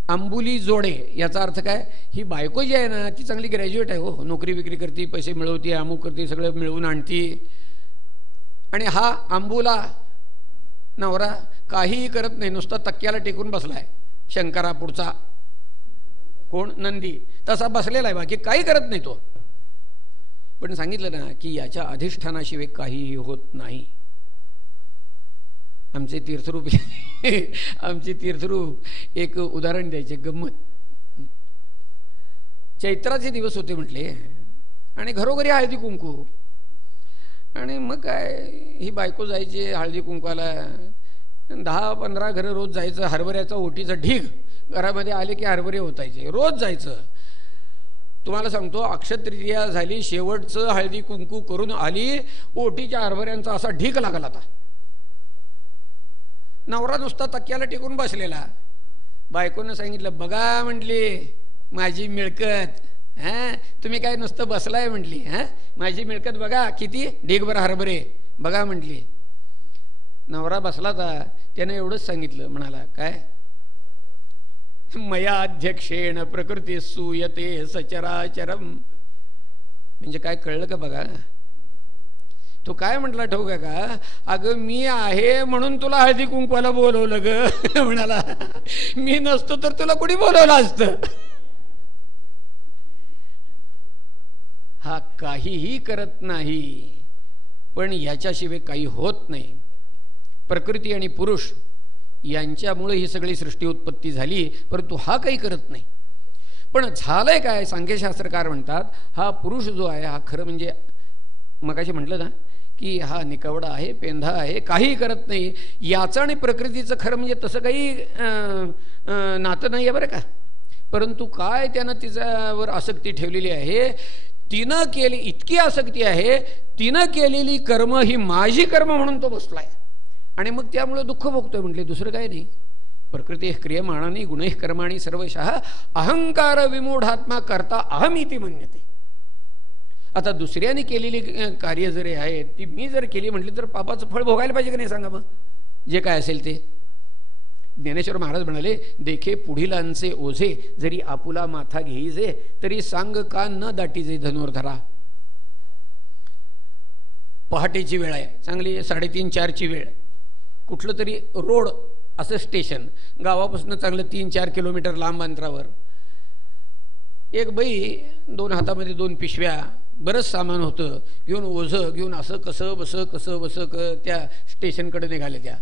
आंबुली जोडे याचा अर्थ काय? ही बायको जी आहे ना ती चांगली ग्रॅज्युएट आहे हो, नोकरी विक्री करते, पैसे मिळवते, अमुक करते, सगळं मिळवून आणते. आणि हा आंबुला नवरा काहीही करत नाही, नुसता तक्क्याला टेकून बसलाय. शंकरा पुढचा कोण? नंदी. तसा बसलेला आहे, बाकी काही करत नाही तो. पण सांगितलं ना की याच्या अधिष्ठानाशिवाय काहीही होत नाही. आमचे तीर्थरूप आमचे तीर्थरूप एक उदाहरण द्यायचे, गंमत. चैत्राचे दिवस होते म्हटले आणि घरोघरी हळदी कुंकू. आणि मग काय ही बायको जायची हळदी कुंकवाला. 10-15 घरं रोज जायचं. हरभऱ्याचा ओटीचा ढीग घरामध्ये आले की हरभरे होतायचे, रोज जायचं. तुम्हाला सांगतो, अक्षतृतीया झाली, शेवटचं हळदी कुंकू करून आली, ओटीच्या हरभऱ्यांचा असा ढीग लागला. आता नवरा नुसता तक्क्याला टेकून बसलेला. बायकोनं सांगितलं, बघा म्हटली माझी मिळकत. तुम्ही काय नुसतं बसलाय म्हटली. माझी मिळकत बघा किती, ढीगभर हरभरे बघा म्हटली. नवरा बसला तर त्यानं एवढंच सांगितलं, म्हणाला काय? मया अध्यक्षेण प्रकृती सूयते सचराचरम. म्हणजे काय कळलं का बघा? तो काय म्हटला ठाऊक आहे का? अगं मी आहे म्हणून तुला हळदी कुंकवाला बोलवलं ग. म्हणाला, मी नसतो तर तुला कुणी बोलवलं असतं. हा काहीही करत नाही, पण याच्याशिवाय काही होत नाही. प्रकृती आणि पुरुष यांच्यामुळे ही सगळी सृष्टी उत्पत्ती झाली, परंतु हा काही करत नाही. पण झालंय काय? सांख्यशास्त्रकार म्हणतात, हा पुरुष जो आहे हा खरं म्हणजे मगाशी म्हटलं ना की हा निकवडा आहे, पेंधा आहे, काही करत नाही. याचं आणि प्रकृतीचं खरं म्हणजे तसं काही नातं नाही आहे बरं का. परंतु काय त्यानं तिच्यावर आसक्ती ठेवलेली आहे. तिनं केली इतकी आसक्ती आहे, तिनं केलेली कर्म ही माझी कर्म म्हणून तो बसलाय आणि मग त्यामुळे दुःख भोगतोय. म्हटले दुसरं काय नाही. प्रकृती क्रियमाणानी गुणैः कर्माणि सर्वशः अहंकार विमूढात्मा करता अहमिति मन्यते. आता दुसऱ्याने केलेली कार्य जरी आहेत ती मी जर केली म्हटली तर पापाचं फळ भोगायला पाहिजे का नाही सांगा मग, जे काय असेल ते. ज्ञानेश्वर महाराज म्हणाले, देखे पुढीलांचे ओझे जरी आपुला माथा घेईजे तरी सांग का न दाटीजे धनुर्धरा. पहाटेची वेळ आहे, चांगली 3:30-4ची वेळ. कुठलं तरी रोड असं स्टेशन, गावापासून चांगलं 3-4 किलोमीटर लांब अंतरावर. एक बाई 2 हातामध्ये 2 पिशव्या, बरंच सामान होतं, घेऊन ओझं घेऊन असं कसं बस त्या स्टेशनकडे निघाले. त्या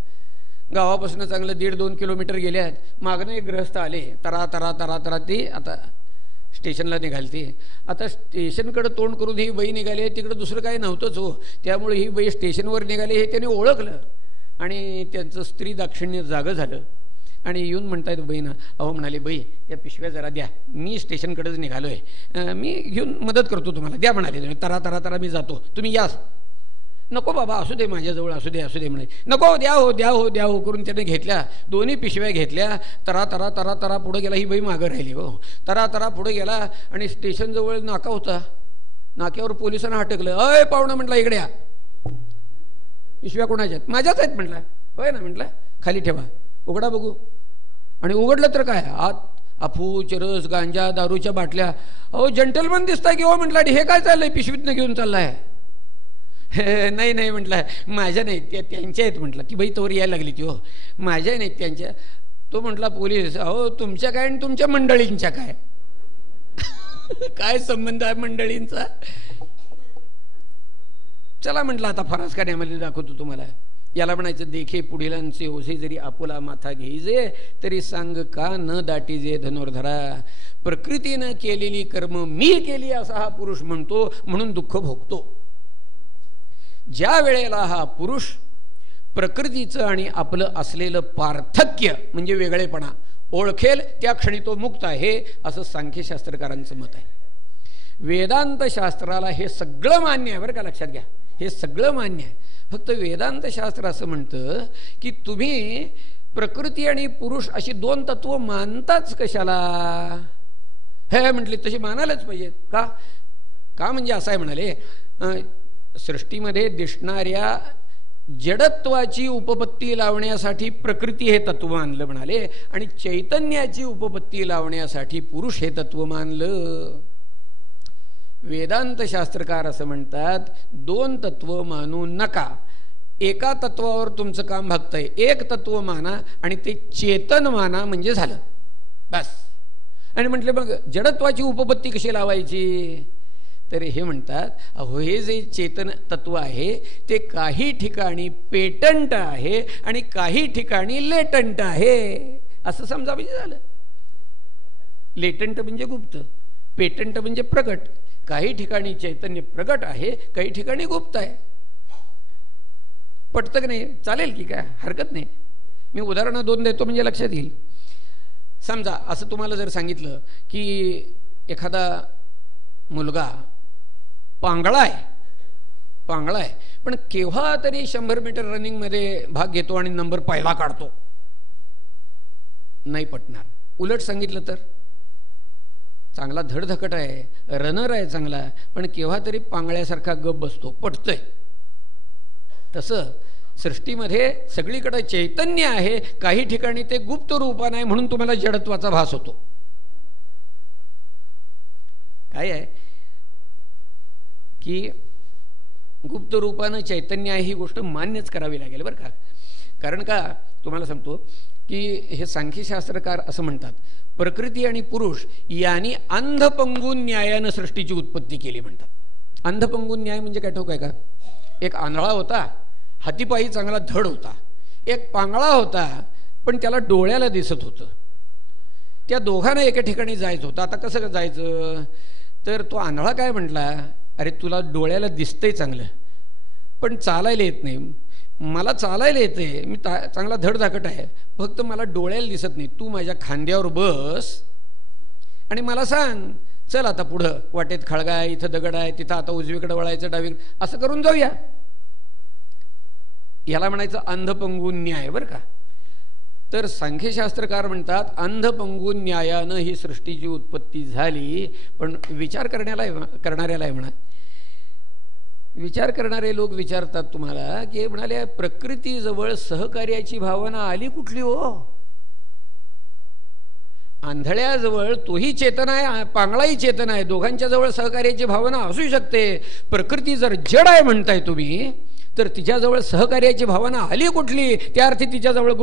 गावापासून चांगलं 1.5-2 किलोमीटर गेल्यात. मागणं एक गृहस्थ आले, तरा तरा तरा तरा ते आता स्टेशनला निघालते. आता स्टेशनकडे तोंड करून ही बाई निघाली, तिकडं दुसरं काही नव्हतंच हो. त्यामुळे ही बाई स्टेशनवर निघाली हे त्यांनी ओळखलं आणि त्यांचं स्त्री दाक्षिण्य जागं झालं. आणि येऊन म्हणतायत बहीण, अहो म्हणाले बाई त्या पिशव्या जरा द्या, मी स्टेशनकडेच निघालो आहे, मी घेऊन मदत करतो तुम्हाला, द्या म्हणाले. तरा तरा तरा मी जातो, तुम्ही यास. नको बाबा असू दे, माझ्याजवळ असू दे म्हणे. नको, द्या हो करून त्याने घेतल्या. दोन्ही पिशव्या घेतल्या. तरा तरा तरा तरा पुढे गेला. ही बाई मागं राहिली हो. तरा तरा पुढे गेला आणि स्टेशनजवळ नाका होता. नाक्यावर पोलिसांना हटकलं. अय पाहुणा म्हटला, इकडे या. पिशव्या कोणाच्या आहेत? माझ्याच आहेत म्हटला. होय ना म्हटलं, खाली ठेवा, उघडा बघू. आणि उघडलं तर काय, आत अफू, चरस, गांजा, दारूच्या बाटल्या. अहो जंटलमन दिसताय की हो म्हटला, हे काय चाललंय, पिशवीतनं घेऊन चाललाय? नाही म्हटलं, माझ्या नाहीत त्या, त्यांच्या आहेत म्हटलं. ती बाई तोवर यायला लागली ती, हो माझ्या नाहीत त्यांच्या. तो म्हटला पोलीस, अहो तुमच्या काय आणि तुमच्या मंडळींच्या काय काय संबंध आहे मंडळींचा? चला म्हटलं आता फरासखान्यामध्ये दाखवतो तुम्हाला. याला म्हणायचं, देखे पुढीलांचे ओझे जरी आपुला माथा घेईजे तरी सांग का न दाटीजे धनुर्धरा. प्रकृतीनं केलेली कर्म मी केली असा हा पुरुष म्हणतो, म्हणून दुःख भोगतो. ज्या वेळेला हा पुरुष प्रकृतीचं आणि आपलं असलेलं पार्थक्य म्हणजे वेगळेपणा ओळखेल त्या क्षणी तो मुक्त आहे, असं सांख्यशास्त्रकारांचं मत आहे. वेदांत शास्त्राला हे सगळं मान्य आहे बरं का, लक्षात घ्या, हे सगळं मान्य आहे. फक्त वेदांत शास्त्र असं म्हणतं की तुम्ही प्रकृती आणि पुरुष अशी दोन तत्व मानताच कशाला. हे म्हटले तशी मानायलाच पाहिजेत का. का म्हणजे असं आहे म्हणाले, सृष्टीमध्ये दिसणाऱ्या जडत्वाची उपपत्ती लावण्यासाठी प्रकृती हे तत्व मानलं म्हणाले, आणि चैतन्याची उपपत्ती लावण्यासाठी पुरुष हे तत्व मानलं. वेदांत शास्त्रकार असं म्हणतात, दोन तत्व मानू नका, एका तत्वावर तुमचं काम भागतंय, एक तत्व माना आणि ते चेतन माना म्हणजे झालं बस. आणि म्हटले मग जडत्वाची उपपत्ती कशी लावायची, तर हे म्हणतात अहो हे जे चेतन तत्व आहे ते काही ठिकाणी पेटंट आहे आणि काही ठिकाणी लेटंट आहे, असं समजा म्हणजे झालं. लेटंट म्हणजे गुप्त, पेटंट म्हणजे प्रगट. काही ठिकाणी चैतन्य प्रगट आहे, काही ठिकाणी गुप्त आहे. पटतं की नाही, चालेल की काय, हरकत नाही. मी उदाहरणं दोन देतो म्हणजे लक्षात येईल. समजा असं तुम्हाला जर सांगितलं की एखादा मुलगा पांगळा आहे पण केव्हा तरी 100 मीटर रनिंगमध्ये भाग घेतो आणि नंबर पहिला काढतो, नाही पटणार. उलट सांगितलं तर चांगला धडधकट आहे, रनर आहे चांगला, पण केव्हा तरी पांगळ्यासारखा गप बसतो, पटतंय. तसं सृष्टीमध्ये सगळीकडे चैतन्य आहे, काही ठिकाणी ते गुप्त रूपानं आहे म्हणून तुम्हाला जडत्वाचा भास होतो. काय आहे की गुप्त रूपानं चैतन्य आहे ही गोष्ट मान्यच करावी लागेल बरं का. कारण का तुम्हाला सांगतो की हे सांख्यशास्त्रकार असं म्हणतात, प्रकृती आणि पुरुष यांनी अंधपंगून न्यायानं सृष्टीची उत्पत्ती केली म्हणतात. अंधपंगून न्याय म्हणजे काय ठाऊक आहे का. एक आंधळा होता, हातीपायी चांगला धड होता. एक पांगळा होता पण त्याला डोळ्याला दिसत होतं. त्या दोघांना एका ठिकाणी जायचं होतं. आता कसं जायचं, तर तो आंधळा काय म्हटला, अरे तुला डोळ्याला दिसतंय चांगलं पण चालायला येत नाही. मला चालायला येते, मी चांगला धडधाकट आहे, फक्त मला डोळ्याला दिसत नाही. तू माझ्या खांद्यावर बस आणि मला सांग, चल आता पुढं वाटेत खळगा आहे, इथं दगड आहे, तिथं आता उजवीकडे वळायचं डावीकडे, असं करून जाऊया. याला म्हणायचं अंधपंगून न्याय बरं का. तर सांख्यशास्त्रकार म्हणतात अंधपंगून न्यायानं ही सृष्टीची उत्पत्ती झाली. पण विचार करणाऱ्याला आहे म्हणा, विचार करणारे लोक विचारतात तुम्हाला की म्हणाले प्रकृतीजवळ सहकार्याची भावना आली कुठली हो. आंधळ्याजवळ तोही चेतन आहे, पांगळाही चेतन आहे, दोघांच्या जवळ सहकार्याची भावना असू शकते. प्रकृती जर जड आहे म्हणताय तुम्ही, तर तिच्याजवळ सहकार्याची भावना आली कुठली, त्या अर्थी तिच्याजवळ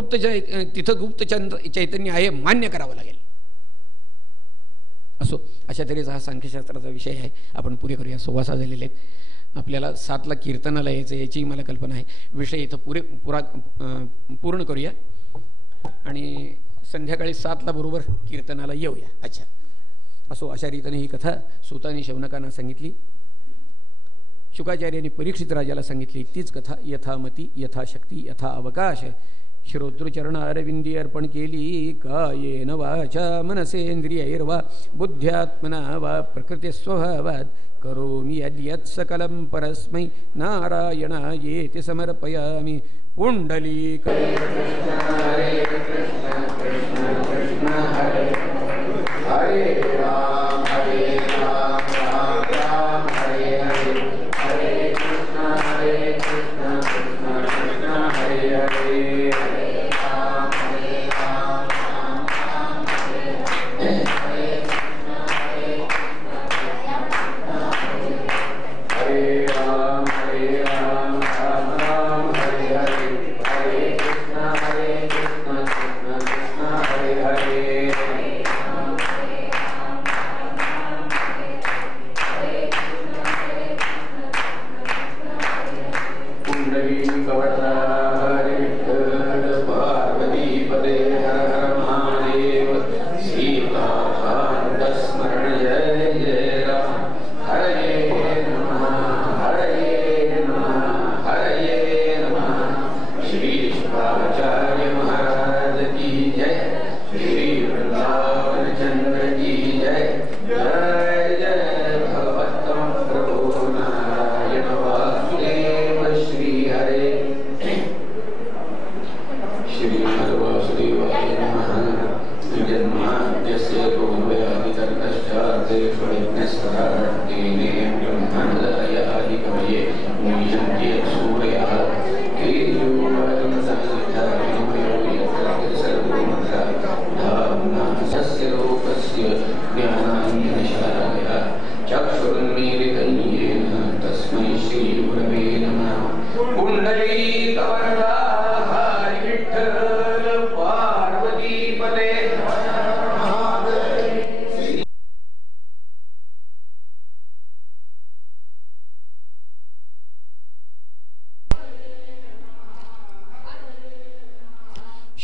तिथं गुप्त चैतन्य आहे मान्य करावं लागेल. असो, अशा तऱ्हेचा हा सांख्यशास्त्राचा विषय आहे. आपण पुरे करूया, 6:15 झालेले आहेत. आपल्याला 7ला कीर्तनाला यायचं याचीही मला कल्पना आहे. विषय इथं पूर्ण करूया आणि संध्याकाळी 7ला बरोबर कीर्तनाला येऊया. अच्छा, असो, अशा रीतीने ही कथा सूतांनी शौनकांना सांगितली, शुकाचार्यांनी परीक्षित राजाला सांगितली. तीच कथा यथामती यथाशक्ती यथा अवकाश श्रोतृचरणारविंदी अर्पण केली. कायेन वाचा मनसेंद्रियैर्वा बुद्ध्यात्मना वा प्रकृती स्वभावात् करोमि यद्यत् सकलं परस्मै नारायणायेति समर्पयामि. पुंडलीक हरे कृष्ण कृष्ण कृष्ण हरे हरे राम राम राम हरे हरे हरे कृष्ण कृष्ण कृष्ण हरे हरे हरे राम राम राम हरे हरे हरे राम राम राम हरे हरे हरे कृष्ण कृष्ण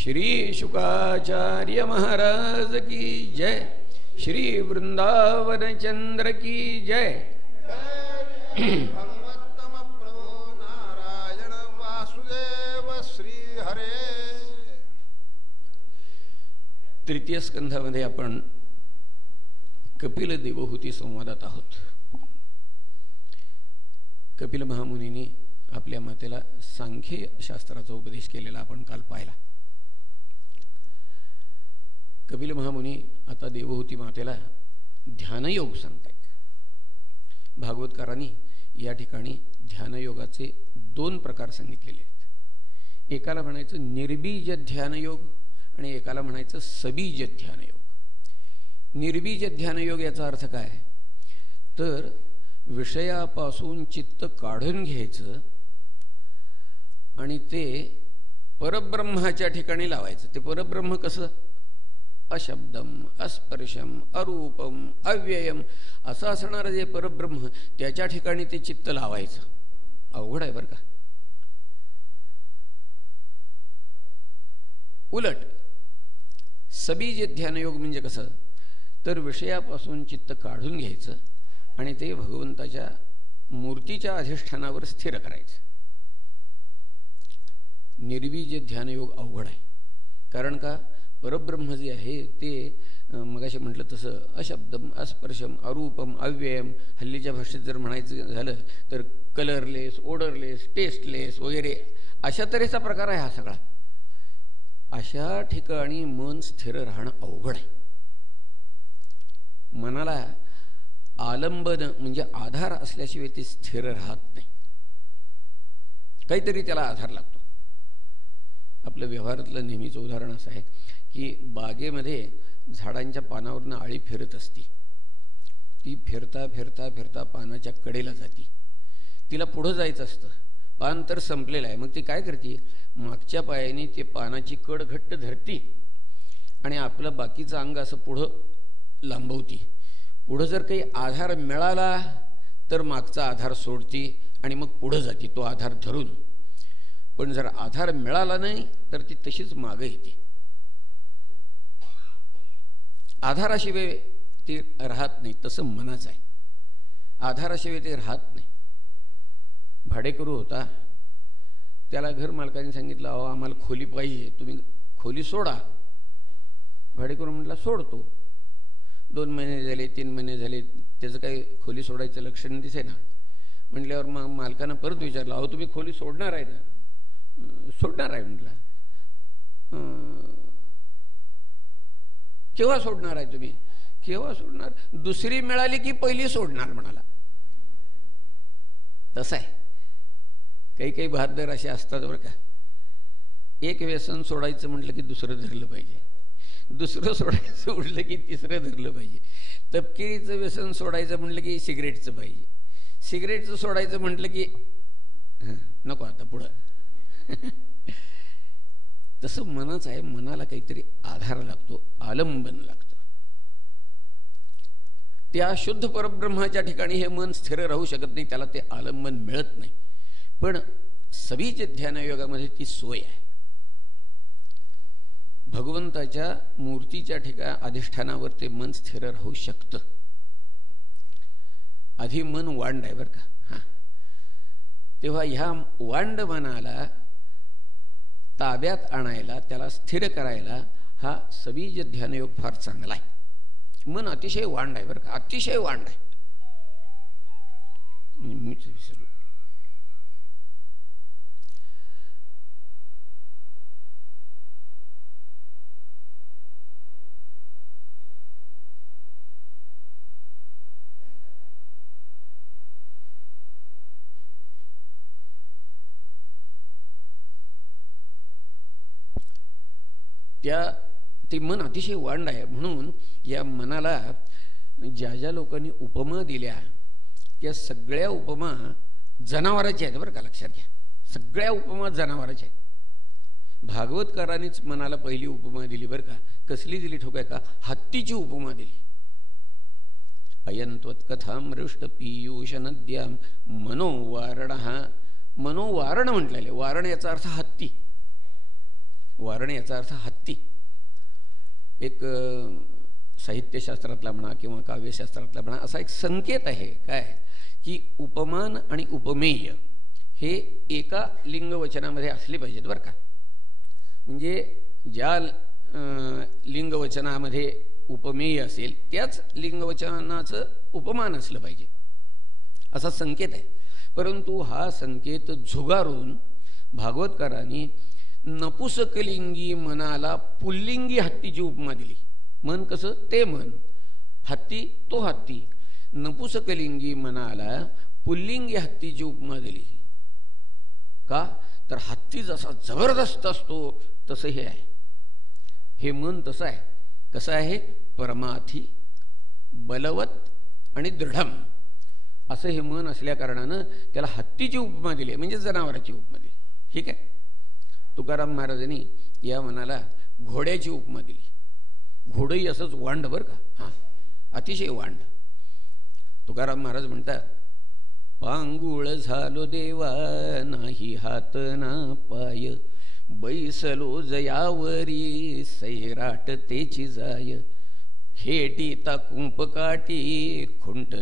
श्री शुकाचार्य महाराज की जय। श्री वृंदावन चंद्र की जय। भगवत्तम प्रभो नारायण वासुदेव श्री हरे। तृतीय स्कंधामध्ये आपण कपिल देवहूती संवादात आहोत। कपिल महामुनींनी आपल्या मातेला सांख्य शास्त्राचा उपदेश केलेला आपण काल पाहिला। कपिल महामुनी आता देवहूती मातेला ध्यानयोग सांगतायत। भागवतकारांनी या ठिकाणी ध्यानयोगाचे दोन प्रकार सांगितलेले आहेत। एकाला म्हणायचं निर्बीज ध्यानयोग आणि एकाला म्हणायचं सबीज ध्यानयोग। निर्बीज ध्यानयोग याचा अर्थ काय तर विषयापासून चित्त काढून घ्यायचं आणि ते परब्रह्माच्या ठिकाणी लावायचं। ते परब्रह्म कसं अशब्दम अस्पर्शम अरूपम अव्ययम असं असणारं जे परब्रह्म त्याच्या ठिकाणी ते चित्त लावायचं अवघड आहे बरं का। उलट सबीज ध्यानयोग म्हणजे कसं तर विषयापासून चित्त काढून घ्यायचं आणि ते भगवंताच्या मूर्तीच्या अधिष्ठानावर स्थिर करायचं। निर्बीज ध्यानयोग अवघड आहे कारण का परब्रह्म जे आहे ते मगाशी म्हटलं तसं अशब्दम अस्पर्शम अरूपम अव्ययम, हल्लीच्या भाषेत जर म्हणायचं झालं तर कलरलेस ओडरलेस टेस्टलेस वगैरे अशा तऱ्हेचा प्रकार आहे हा सगळा। अशा ठिकाणी मन स्थिर राहणं अवघड आहे। मनाला आलंबन म्हणजे आधार असल्याशिवाय ते स्थिर राहत नाही, काहीतरी त्याला आधार लागतो। आपलं व्यवहारातलं नेहमीचं उदाहरण असं आहे की बागेमध्ये झाडांच्या पानावरनं आळी फिरत असती। ती फिरता फिरता फिरता पानाच्या कडेला जाती। तिला पुढं जायचं असतं, पान तर संपलेलं आहे। मग ती काय करते मागच्या पायाने ते पानाची कड घट्ट धरती आणि आपलं बाकीचं अंग असं पुढं लांबवती। पुढं जर काही आधार मिळाला तर मागचा आधार सोडती आणि मग पुढं जाती तो आधार धरून। पण जर आधार मिळाला नाही तर ती तशीच मागे येते। आधाराशिवाय ते राहत नाही, तसं मनाचं आहे। आधाराशिवाय ते राहत नाही। भाडेकरू होता, त्याला घर मालकाने सांगितलं अहो आम्हाला खोली पाहिजे, तुम्ही खोली सोडा। भाडेकरू म्हटला सोडतो। 2 महिने झाले 3 महिने झाले त्याचं काही खोली सोडायचं लक्षण दिसे ना। म्हटल्यावर मग मालकानं परत विचारलं अहो तुम्ही खोली सोडणार आहे ना? सोडणार आहे म्हटलं। केव्हा सोडणार आहे तुम्ही? केव्हा सोडणार? दुसरी मिळाली की पहिली सोडणार म्हणाला। तसं आहे, काही काही बहादर असे असतात बरं का। एक व्यसन सोडायचं म्हटलं की दुसरं धरलं पाहिजे, दुसरं सोडायचं म्हटलं की तिसरं धरलं पाहिजे। तपकिरीचं व्यसन सोडायचं म्हटलं की सिगरेटचं पाहिजे, सिगरेटचं सोडायचं म्हटलं की नको आता पुढं। तसं मनच आहे, मनाला काहीतरी आधार लागतो, आलंबन लागतं। त्या शुद्ध परब्रह्माच्या ठिकाणी हे मन स्थिर राहू शकत नाही, त्याला ते आलंबन मिळत नाही। पण सबीज ध्यानयोगामध्ये ती सोय आहे। भगवंताच्या मूर्तीच्या ठिकाणी अधिष्ठानावर ते मन स्थिर राहू शकतं। आधी मन वांड आहे बरं का। तेव्हा ह्या वांड मनाला ताब्यात आणायला, त्याला स्थिर करायला हा सबीज ध्यानयोग फार चांगला आहे। मन अतिशय वांड आहे बरं का, अतिशय वांड आहे। मीच विसरलो। ते मन अतिशय वांड आहे. म्हणून या मनाला ज्या ज्या लोकांनी उपमा दिल्या त्या सगळ्या उपमा जनावराच्या आहेत बरं का, लक्षात घ्या. सगळ्या उपमा जनावराच्या आहेत. भागवतकारांनीच मनाला पहिली उपमा दिली बरं का. कसली दिली ठोकाय का? हत्तीची उपमा दिली. अयंत्वत्कथामृष्ट पीयूष नद्याम मनोवारण. हा मनोवारण म्हटलेले. वारण याचा अर्थ हत्ती. वारण याचा अर्थ हत्ती. एक साहित्यशास्त्रातला म्हणा किंवा काव्यशास्त्रातला म्हणा असा एक संकेत आहे काय, की उपमान आणि उपमेय हे एका लिंगवचनामध्ये असले पाहिजेत बरं का. म्हणजे ज्या लिंगवचनामध्ये उपमेय असेल त्याच लिंगवचनाचं उपमान असलं पाहिजे असा संकेत आहे. परंतु हा संकेत झुगारून भागवतकारांनी नपुसकलिंगी मनाला पुल्लिंगी हत्तीची उपमा दिली. मन कसं? ते मन. हत्ती तो हत्ती. नपुसकलिंगी मनाला पुल्लिंगी हत्तीची उपमा दिली. का? तर हत्ती जसा जबरदस्त असतो तसं हे आहे. हे मन तसं आहे. कसं आहे? परमार्थी, बलवत आणि दृढम असं हे मन असल्या कारणानं त्याला हत्तीची उपमा दिली, म्हणजे जनावराची उपमा दिली. ठीक आहे. तुकाराम महाराजांनी या मनाला घोड्याची उपमा दिली. घोडंही असंच वांड बरं का. हां, अतिशय वांड. तुकाराम महाराज म्हणतात, पांगुळ झालो देवा नाही हात ना पाय, बैसलो जयावरी सैराट तेची जाय, हेटीता कुंपकाठी खुंट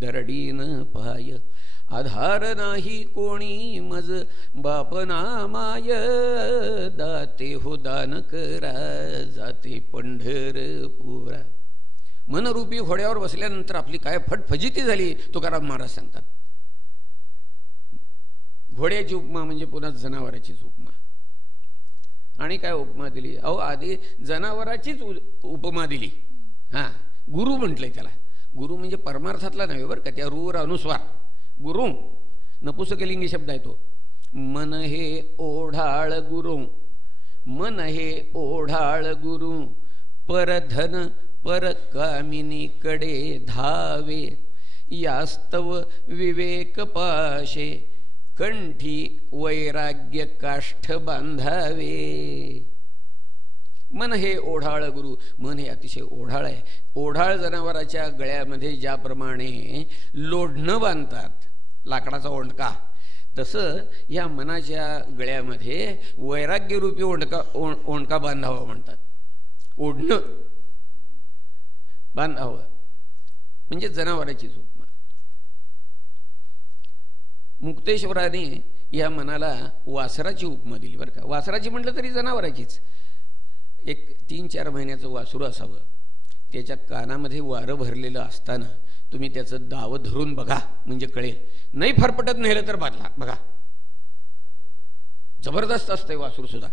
दरडीन पाय, आधार नाही कोणी मज बापना माय, दाते हो दान करा जाते पंढरपुरा. मनरूपी घोड्यावर बसल्यानंतर आपली काय फटफजिती झाली तुकाराम महाराज सांगतात. घोड्याची उपमा म्हणजे पुन्हा जनावराचीच उपमा. आणि काय उपमा दिली? अहो आधी जनावराचीच उपमा दिली. हां, गुरु म्हटलंय त्याला. गुरु म्हणजे परमार्थातला नव्हे बरं का, त्या रूवर अनुस्वार. गुरु नपुसकलिंगी शब्द आहे तो. मन हे ओढाळ गुरु, मन हे ओढाळ गुरु, परधन पर कामिनीकडे धावे, यास्तव विवेक पाशे, कंठी वैराग्य काष्ठ बांधावे. मन हे ओढाळ गुरु. मन हे अतिशय ओढाळ आहे. ओढाळ जनावराच्या गळ्यामध्ये ज्याप्रमाणे लोढणं बांधतात, लाकडाचा ओंडका, तसं या मनाच्या गळ्यामध्ये वैराग्यरूपी ओंडका बांधावा म्हणतात. ओढणं बांधावं म्हणजे जनावराचीच उपमा. मुक्तेश्वराने या मनाला वासराची उपमा दिली बरं का. वासराची म्हटलं तरी जनावराचीच. एक 3-4 महिन्याचं वासरू असावं, त्याच्या कानामध्ये वारं भरलेलं असताना तुम्ही त्याचं दाव धरून बघा म्हणजे कळेल. नाही फरफटत नेलं तर बादला बघा, जबरदस्त असतंय वासरू सुद्धा.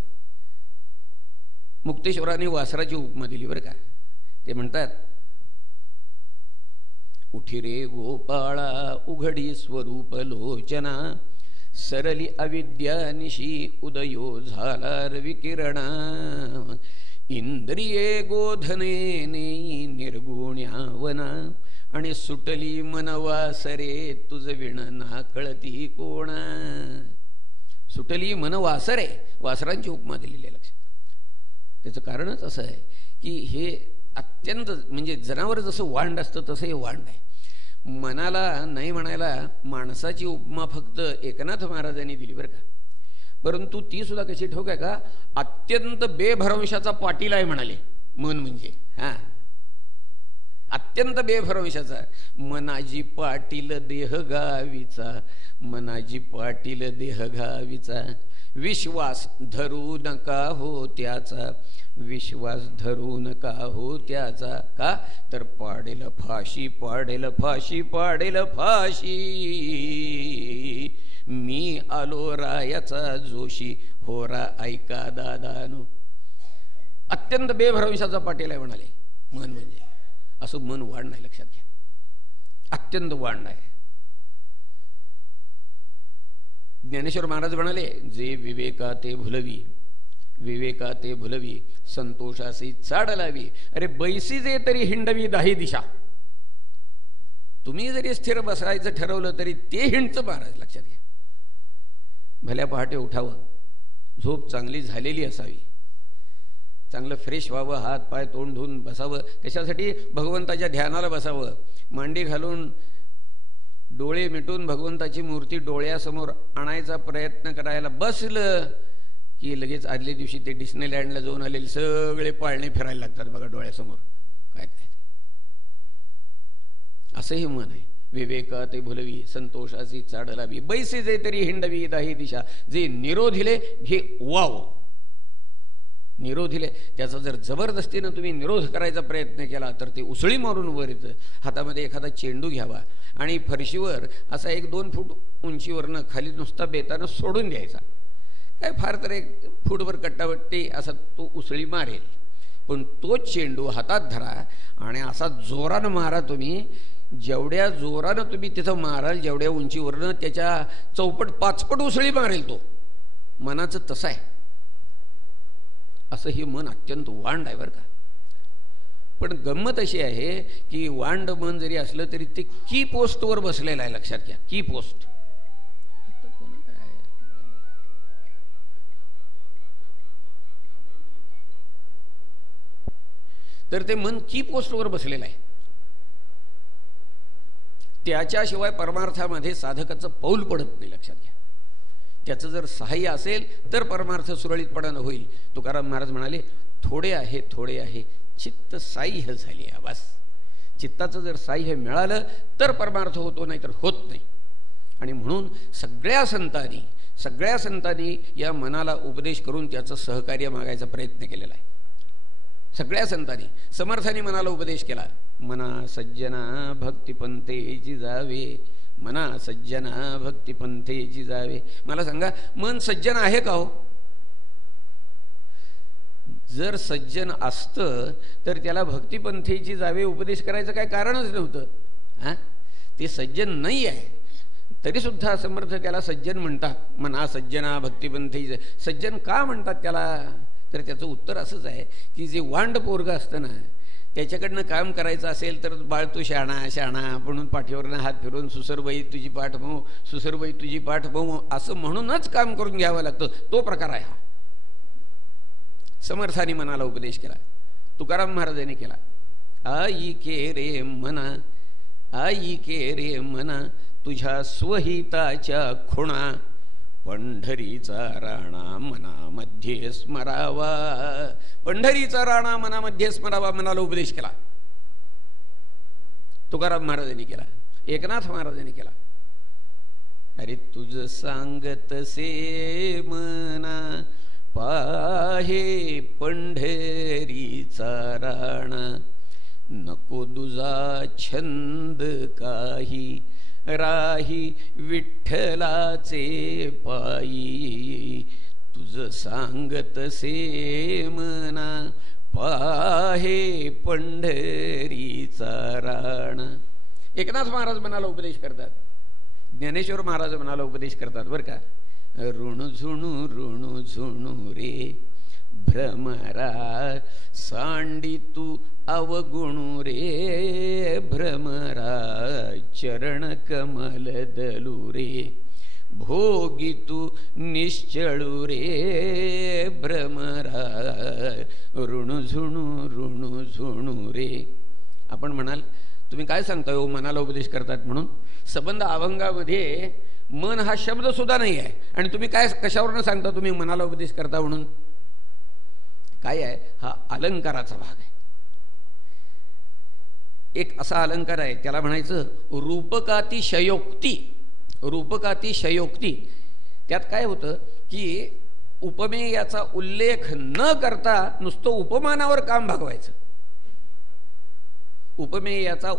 मुक्तेश्वराने वासराची उपमा दिली बरं का. ते म्हणतात, उठी रे गोपाळा उघडी स्वरूप लोचना, सरली अविद्यानिशी उदयो झाला विकिरणा, इंद्रिये गोधने नेई निर्गुण्यावना, आणि सुटली मनवासरे तुझ विण ना कळती कोणा. सुटली मनवासरे, वासरांची उपमा दिलेली आहे. लक्षात. त्याचं कारणच असं आहे की हे अत्यंत म्हणजे जनावर जसं वांड असतं तसं हे वांड आहे. मनाला नाही म्हणायला माणसाची उपमा फक्त एकनाथ महाराजांनी दिली बरं का. परंतु ती सुद्धा कशी ठोक आहे का, अत्यंत बेभरवशाचा पाटील आहे म्हणाले मन म्हणजे. हां, अत्यंत बेभरवशाचा. मनाजी पाटील देह गावीचा, मनाजी पाटील देह गावीचा, विश्वास धरू नका हो त्याचा, विश्वास धरू नका हो त्याचा. का तर पाडेल फाशी, पाडेल फाशी, पाडेल फाशी, मी आलो रायाचा जोशी, होरा ऐका दादानो. अत्यंत बेभरवशाचा पाटील आहे म्हणाले मन म्हणजे. असं मन वाढ नाही, लक्षात घ्या. अत्यंत वाढ नाही. ज्ञानेश्वर महाराज म्हणाले, जे विवेका ते भुलवी, विवेका ते भुलवी संतोषासी चाड लावी. अरे बैसी जे तरी हिंडवी दाही दिशा. तुम्ही जरी स्थिर बसायचं ठरवलं तरी ते हिंडचं महाराज लक्षात घ्या. भल्या पहाटे उठावं, झोप चांगली झालेली असावी, चांगलं फ्रेश व्हावं, हात पाय तोंड धुवून बसावं. कशासाठी? भगवंताच्या ध्यानाला बसावं. मांडी घालून डोळे मिटून भगवंताची मूर्ती डोळ्यासमोर आणायचा प्रयत्न करायला बसलं की लगेच आदल्या दिवशी ते डिस्नीलँडला जाऊन आलेले सगळे पाळणे फिरायला लागतात बघा डोळ्यासमोर. काय काय असंही मन आहे. विवेका ते भुलवी संतोषाची चाड लावी. बैसे जे तरी हिंडवी दाही दिशा. जे निरोधिले घे वाव. निरोधिले त्याचा जर जबरदस्तीनं तुम्ही निरोध करायचा प्रयत्न केला तर ते उसळी मारून वर येतं. हातामध्ये एखादा चेंडू घ्यावा आणि फरशीवर असा 1-2 फूट उंचीवरनं खाली नुसता बेतानं सोडून द्यायचा. काय फार तर 1 फूटवर कट्टावट्टी असा तो उसळी मारेल. पण तोच चेंडू हातात धरा आणि असा जोरानं मारा. तुम्ही जेवढ्या जोरानं तुम्ही तिथं माराल जेवढ्या उंचीवरनं त्याच्या चौपट 5 उसळी मारेल तो. मनाचं तसं आहे. असं हे मन अत्यंत वांड आहे बरं का. पण गंमत अशी आहे की वांड मन जरी असलं तरी ते की पोस्टवर बसलेलं आहे. लक्षात घ्या, की पोस्ट. तर ते मन की पोस्टवर बसलेलं आहे. त्याच्याशिवाय परमार्थामध्ये साधकाचं पाऊल पडत नाही. लक्षात घ्या. त्याचं जर सहाय्य असेल तर परमार्थ सुरळीतपणानं होईल. तुकाराम महाराज म्हणाले, थोडे आहे चित्त साह्य झाली. बस चित्ताचं जर साह्य मिळालं तर परमार्थ होतो, नाही तर होत नाही. आणि म्हणून सगळ्या संतांनी या मनाला उपदेश करून त्याचं सहकार्य मागायचा प्रयत्न केलेला आहे. सगळ्या संतांनी. समर्थांनी मनाला उपदेश केला, मना सज्जना भक्तिपंथेची जावे. मना सज्जना भक्तिपंथेची जावे. मला सांगा, मन सज्जन आहे का हो? जर सज्जन असतं तर त्याला भक्तिपंथेची जावे उपदेश करायचं काय कारणच नव्हतं. हां, ते सज्जन नाही आहे तरी सुद्धा समर्थ त्याला सज्जन म्हणतात. मना सज्जना भक्तिपंथेची. सज्जन का म्हणतात त्याला? तर त्याचं उत्तर असंच आहे की जे वांड पोरगं असतं ना, त्याच्याकडनं काम करायचं असेल तर बाळ तू शहाणा म्हणून पाठीवरनं हात फिरून सुसरबाई तुझी पाठ मऊ, सुसरबाई तुझी पाठ मऊ असं म्हणूनच काम करून घ्यावं लागतं. तो प्रकार आहे हा. समर्थांनी मनाला उपदेश केला, तुकाराम महाराजांनी केला. आई के रे मना तुझ्या स्वहिताच्या खुणा. पंढरीचा राणा मनामध्ये स्मरावा. पंढरीचा राणा मनामध्ये स्मरावा. मनाला उपदेश केला तुकाराम महाराजांनी केला, एकनाथ महाराजांनी केला. अरे तुझ सांगतसे मना पाहे पंढरीचा राणा. नको दुजा छंद काही राही विठ्ठलाचे पायी. तुझ सांगतसे मना पाहे पंढरीचा राणा. एकनाथ महाराज मनाला उपदेश करतात, ज्ञानेश्वर महाराज मनाला उपदेश करतात बरं का. ऋण झुणू रे भ्रमरा सांडी तू अवगुणू रे भ्रमरा. चरण कमल दलू रे भोगी तू निश्चळू रे भ्रमरा. ऋण झुणू रे. आपण म्हणाल तुम्ही काय सांगताय हो, मनाला उपदेश करतात म्हणून? संबंध अभंगामध्ये मन हा शब्द सुद्धा नाही आहे आणि तुम्ही काय कशावरनं सांगता तुम्ही मनाला उपदेश करता म्हणून? काय आहे हा? अलंकाराचा भाग आहे. एक असा अलंकार आहे त्याला म्हणायचं रूपकाती शयोक्ती. रूपकाती शयोक्ती. त्यात काय होतं की उपमेयाचा उल्लेख न करता नुसतं उपमानावर काम भागवायचं. उपमेयाचा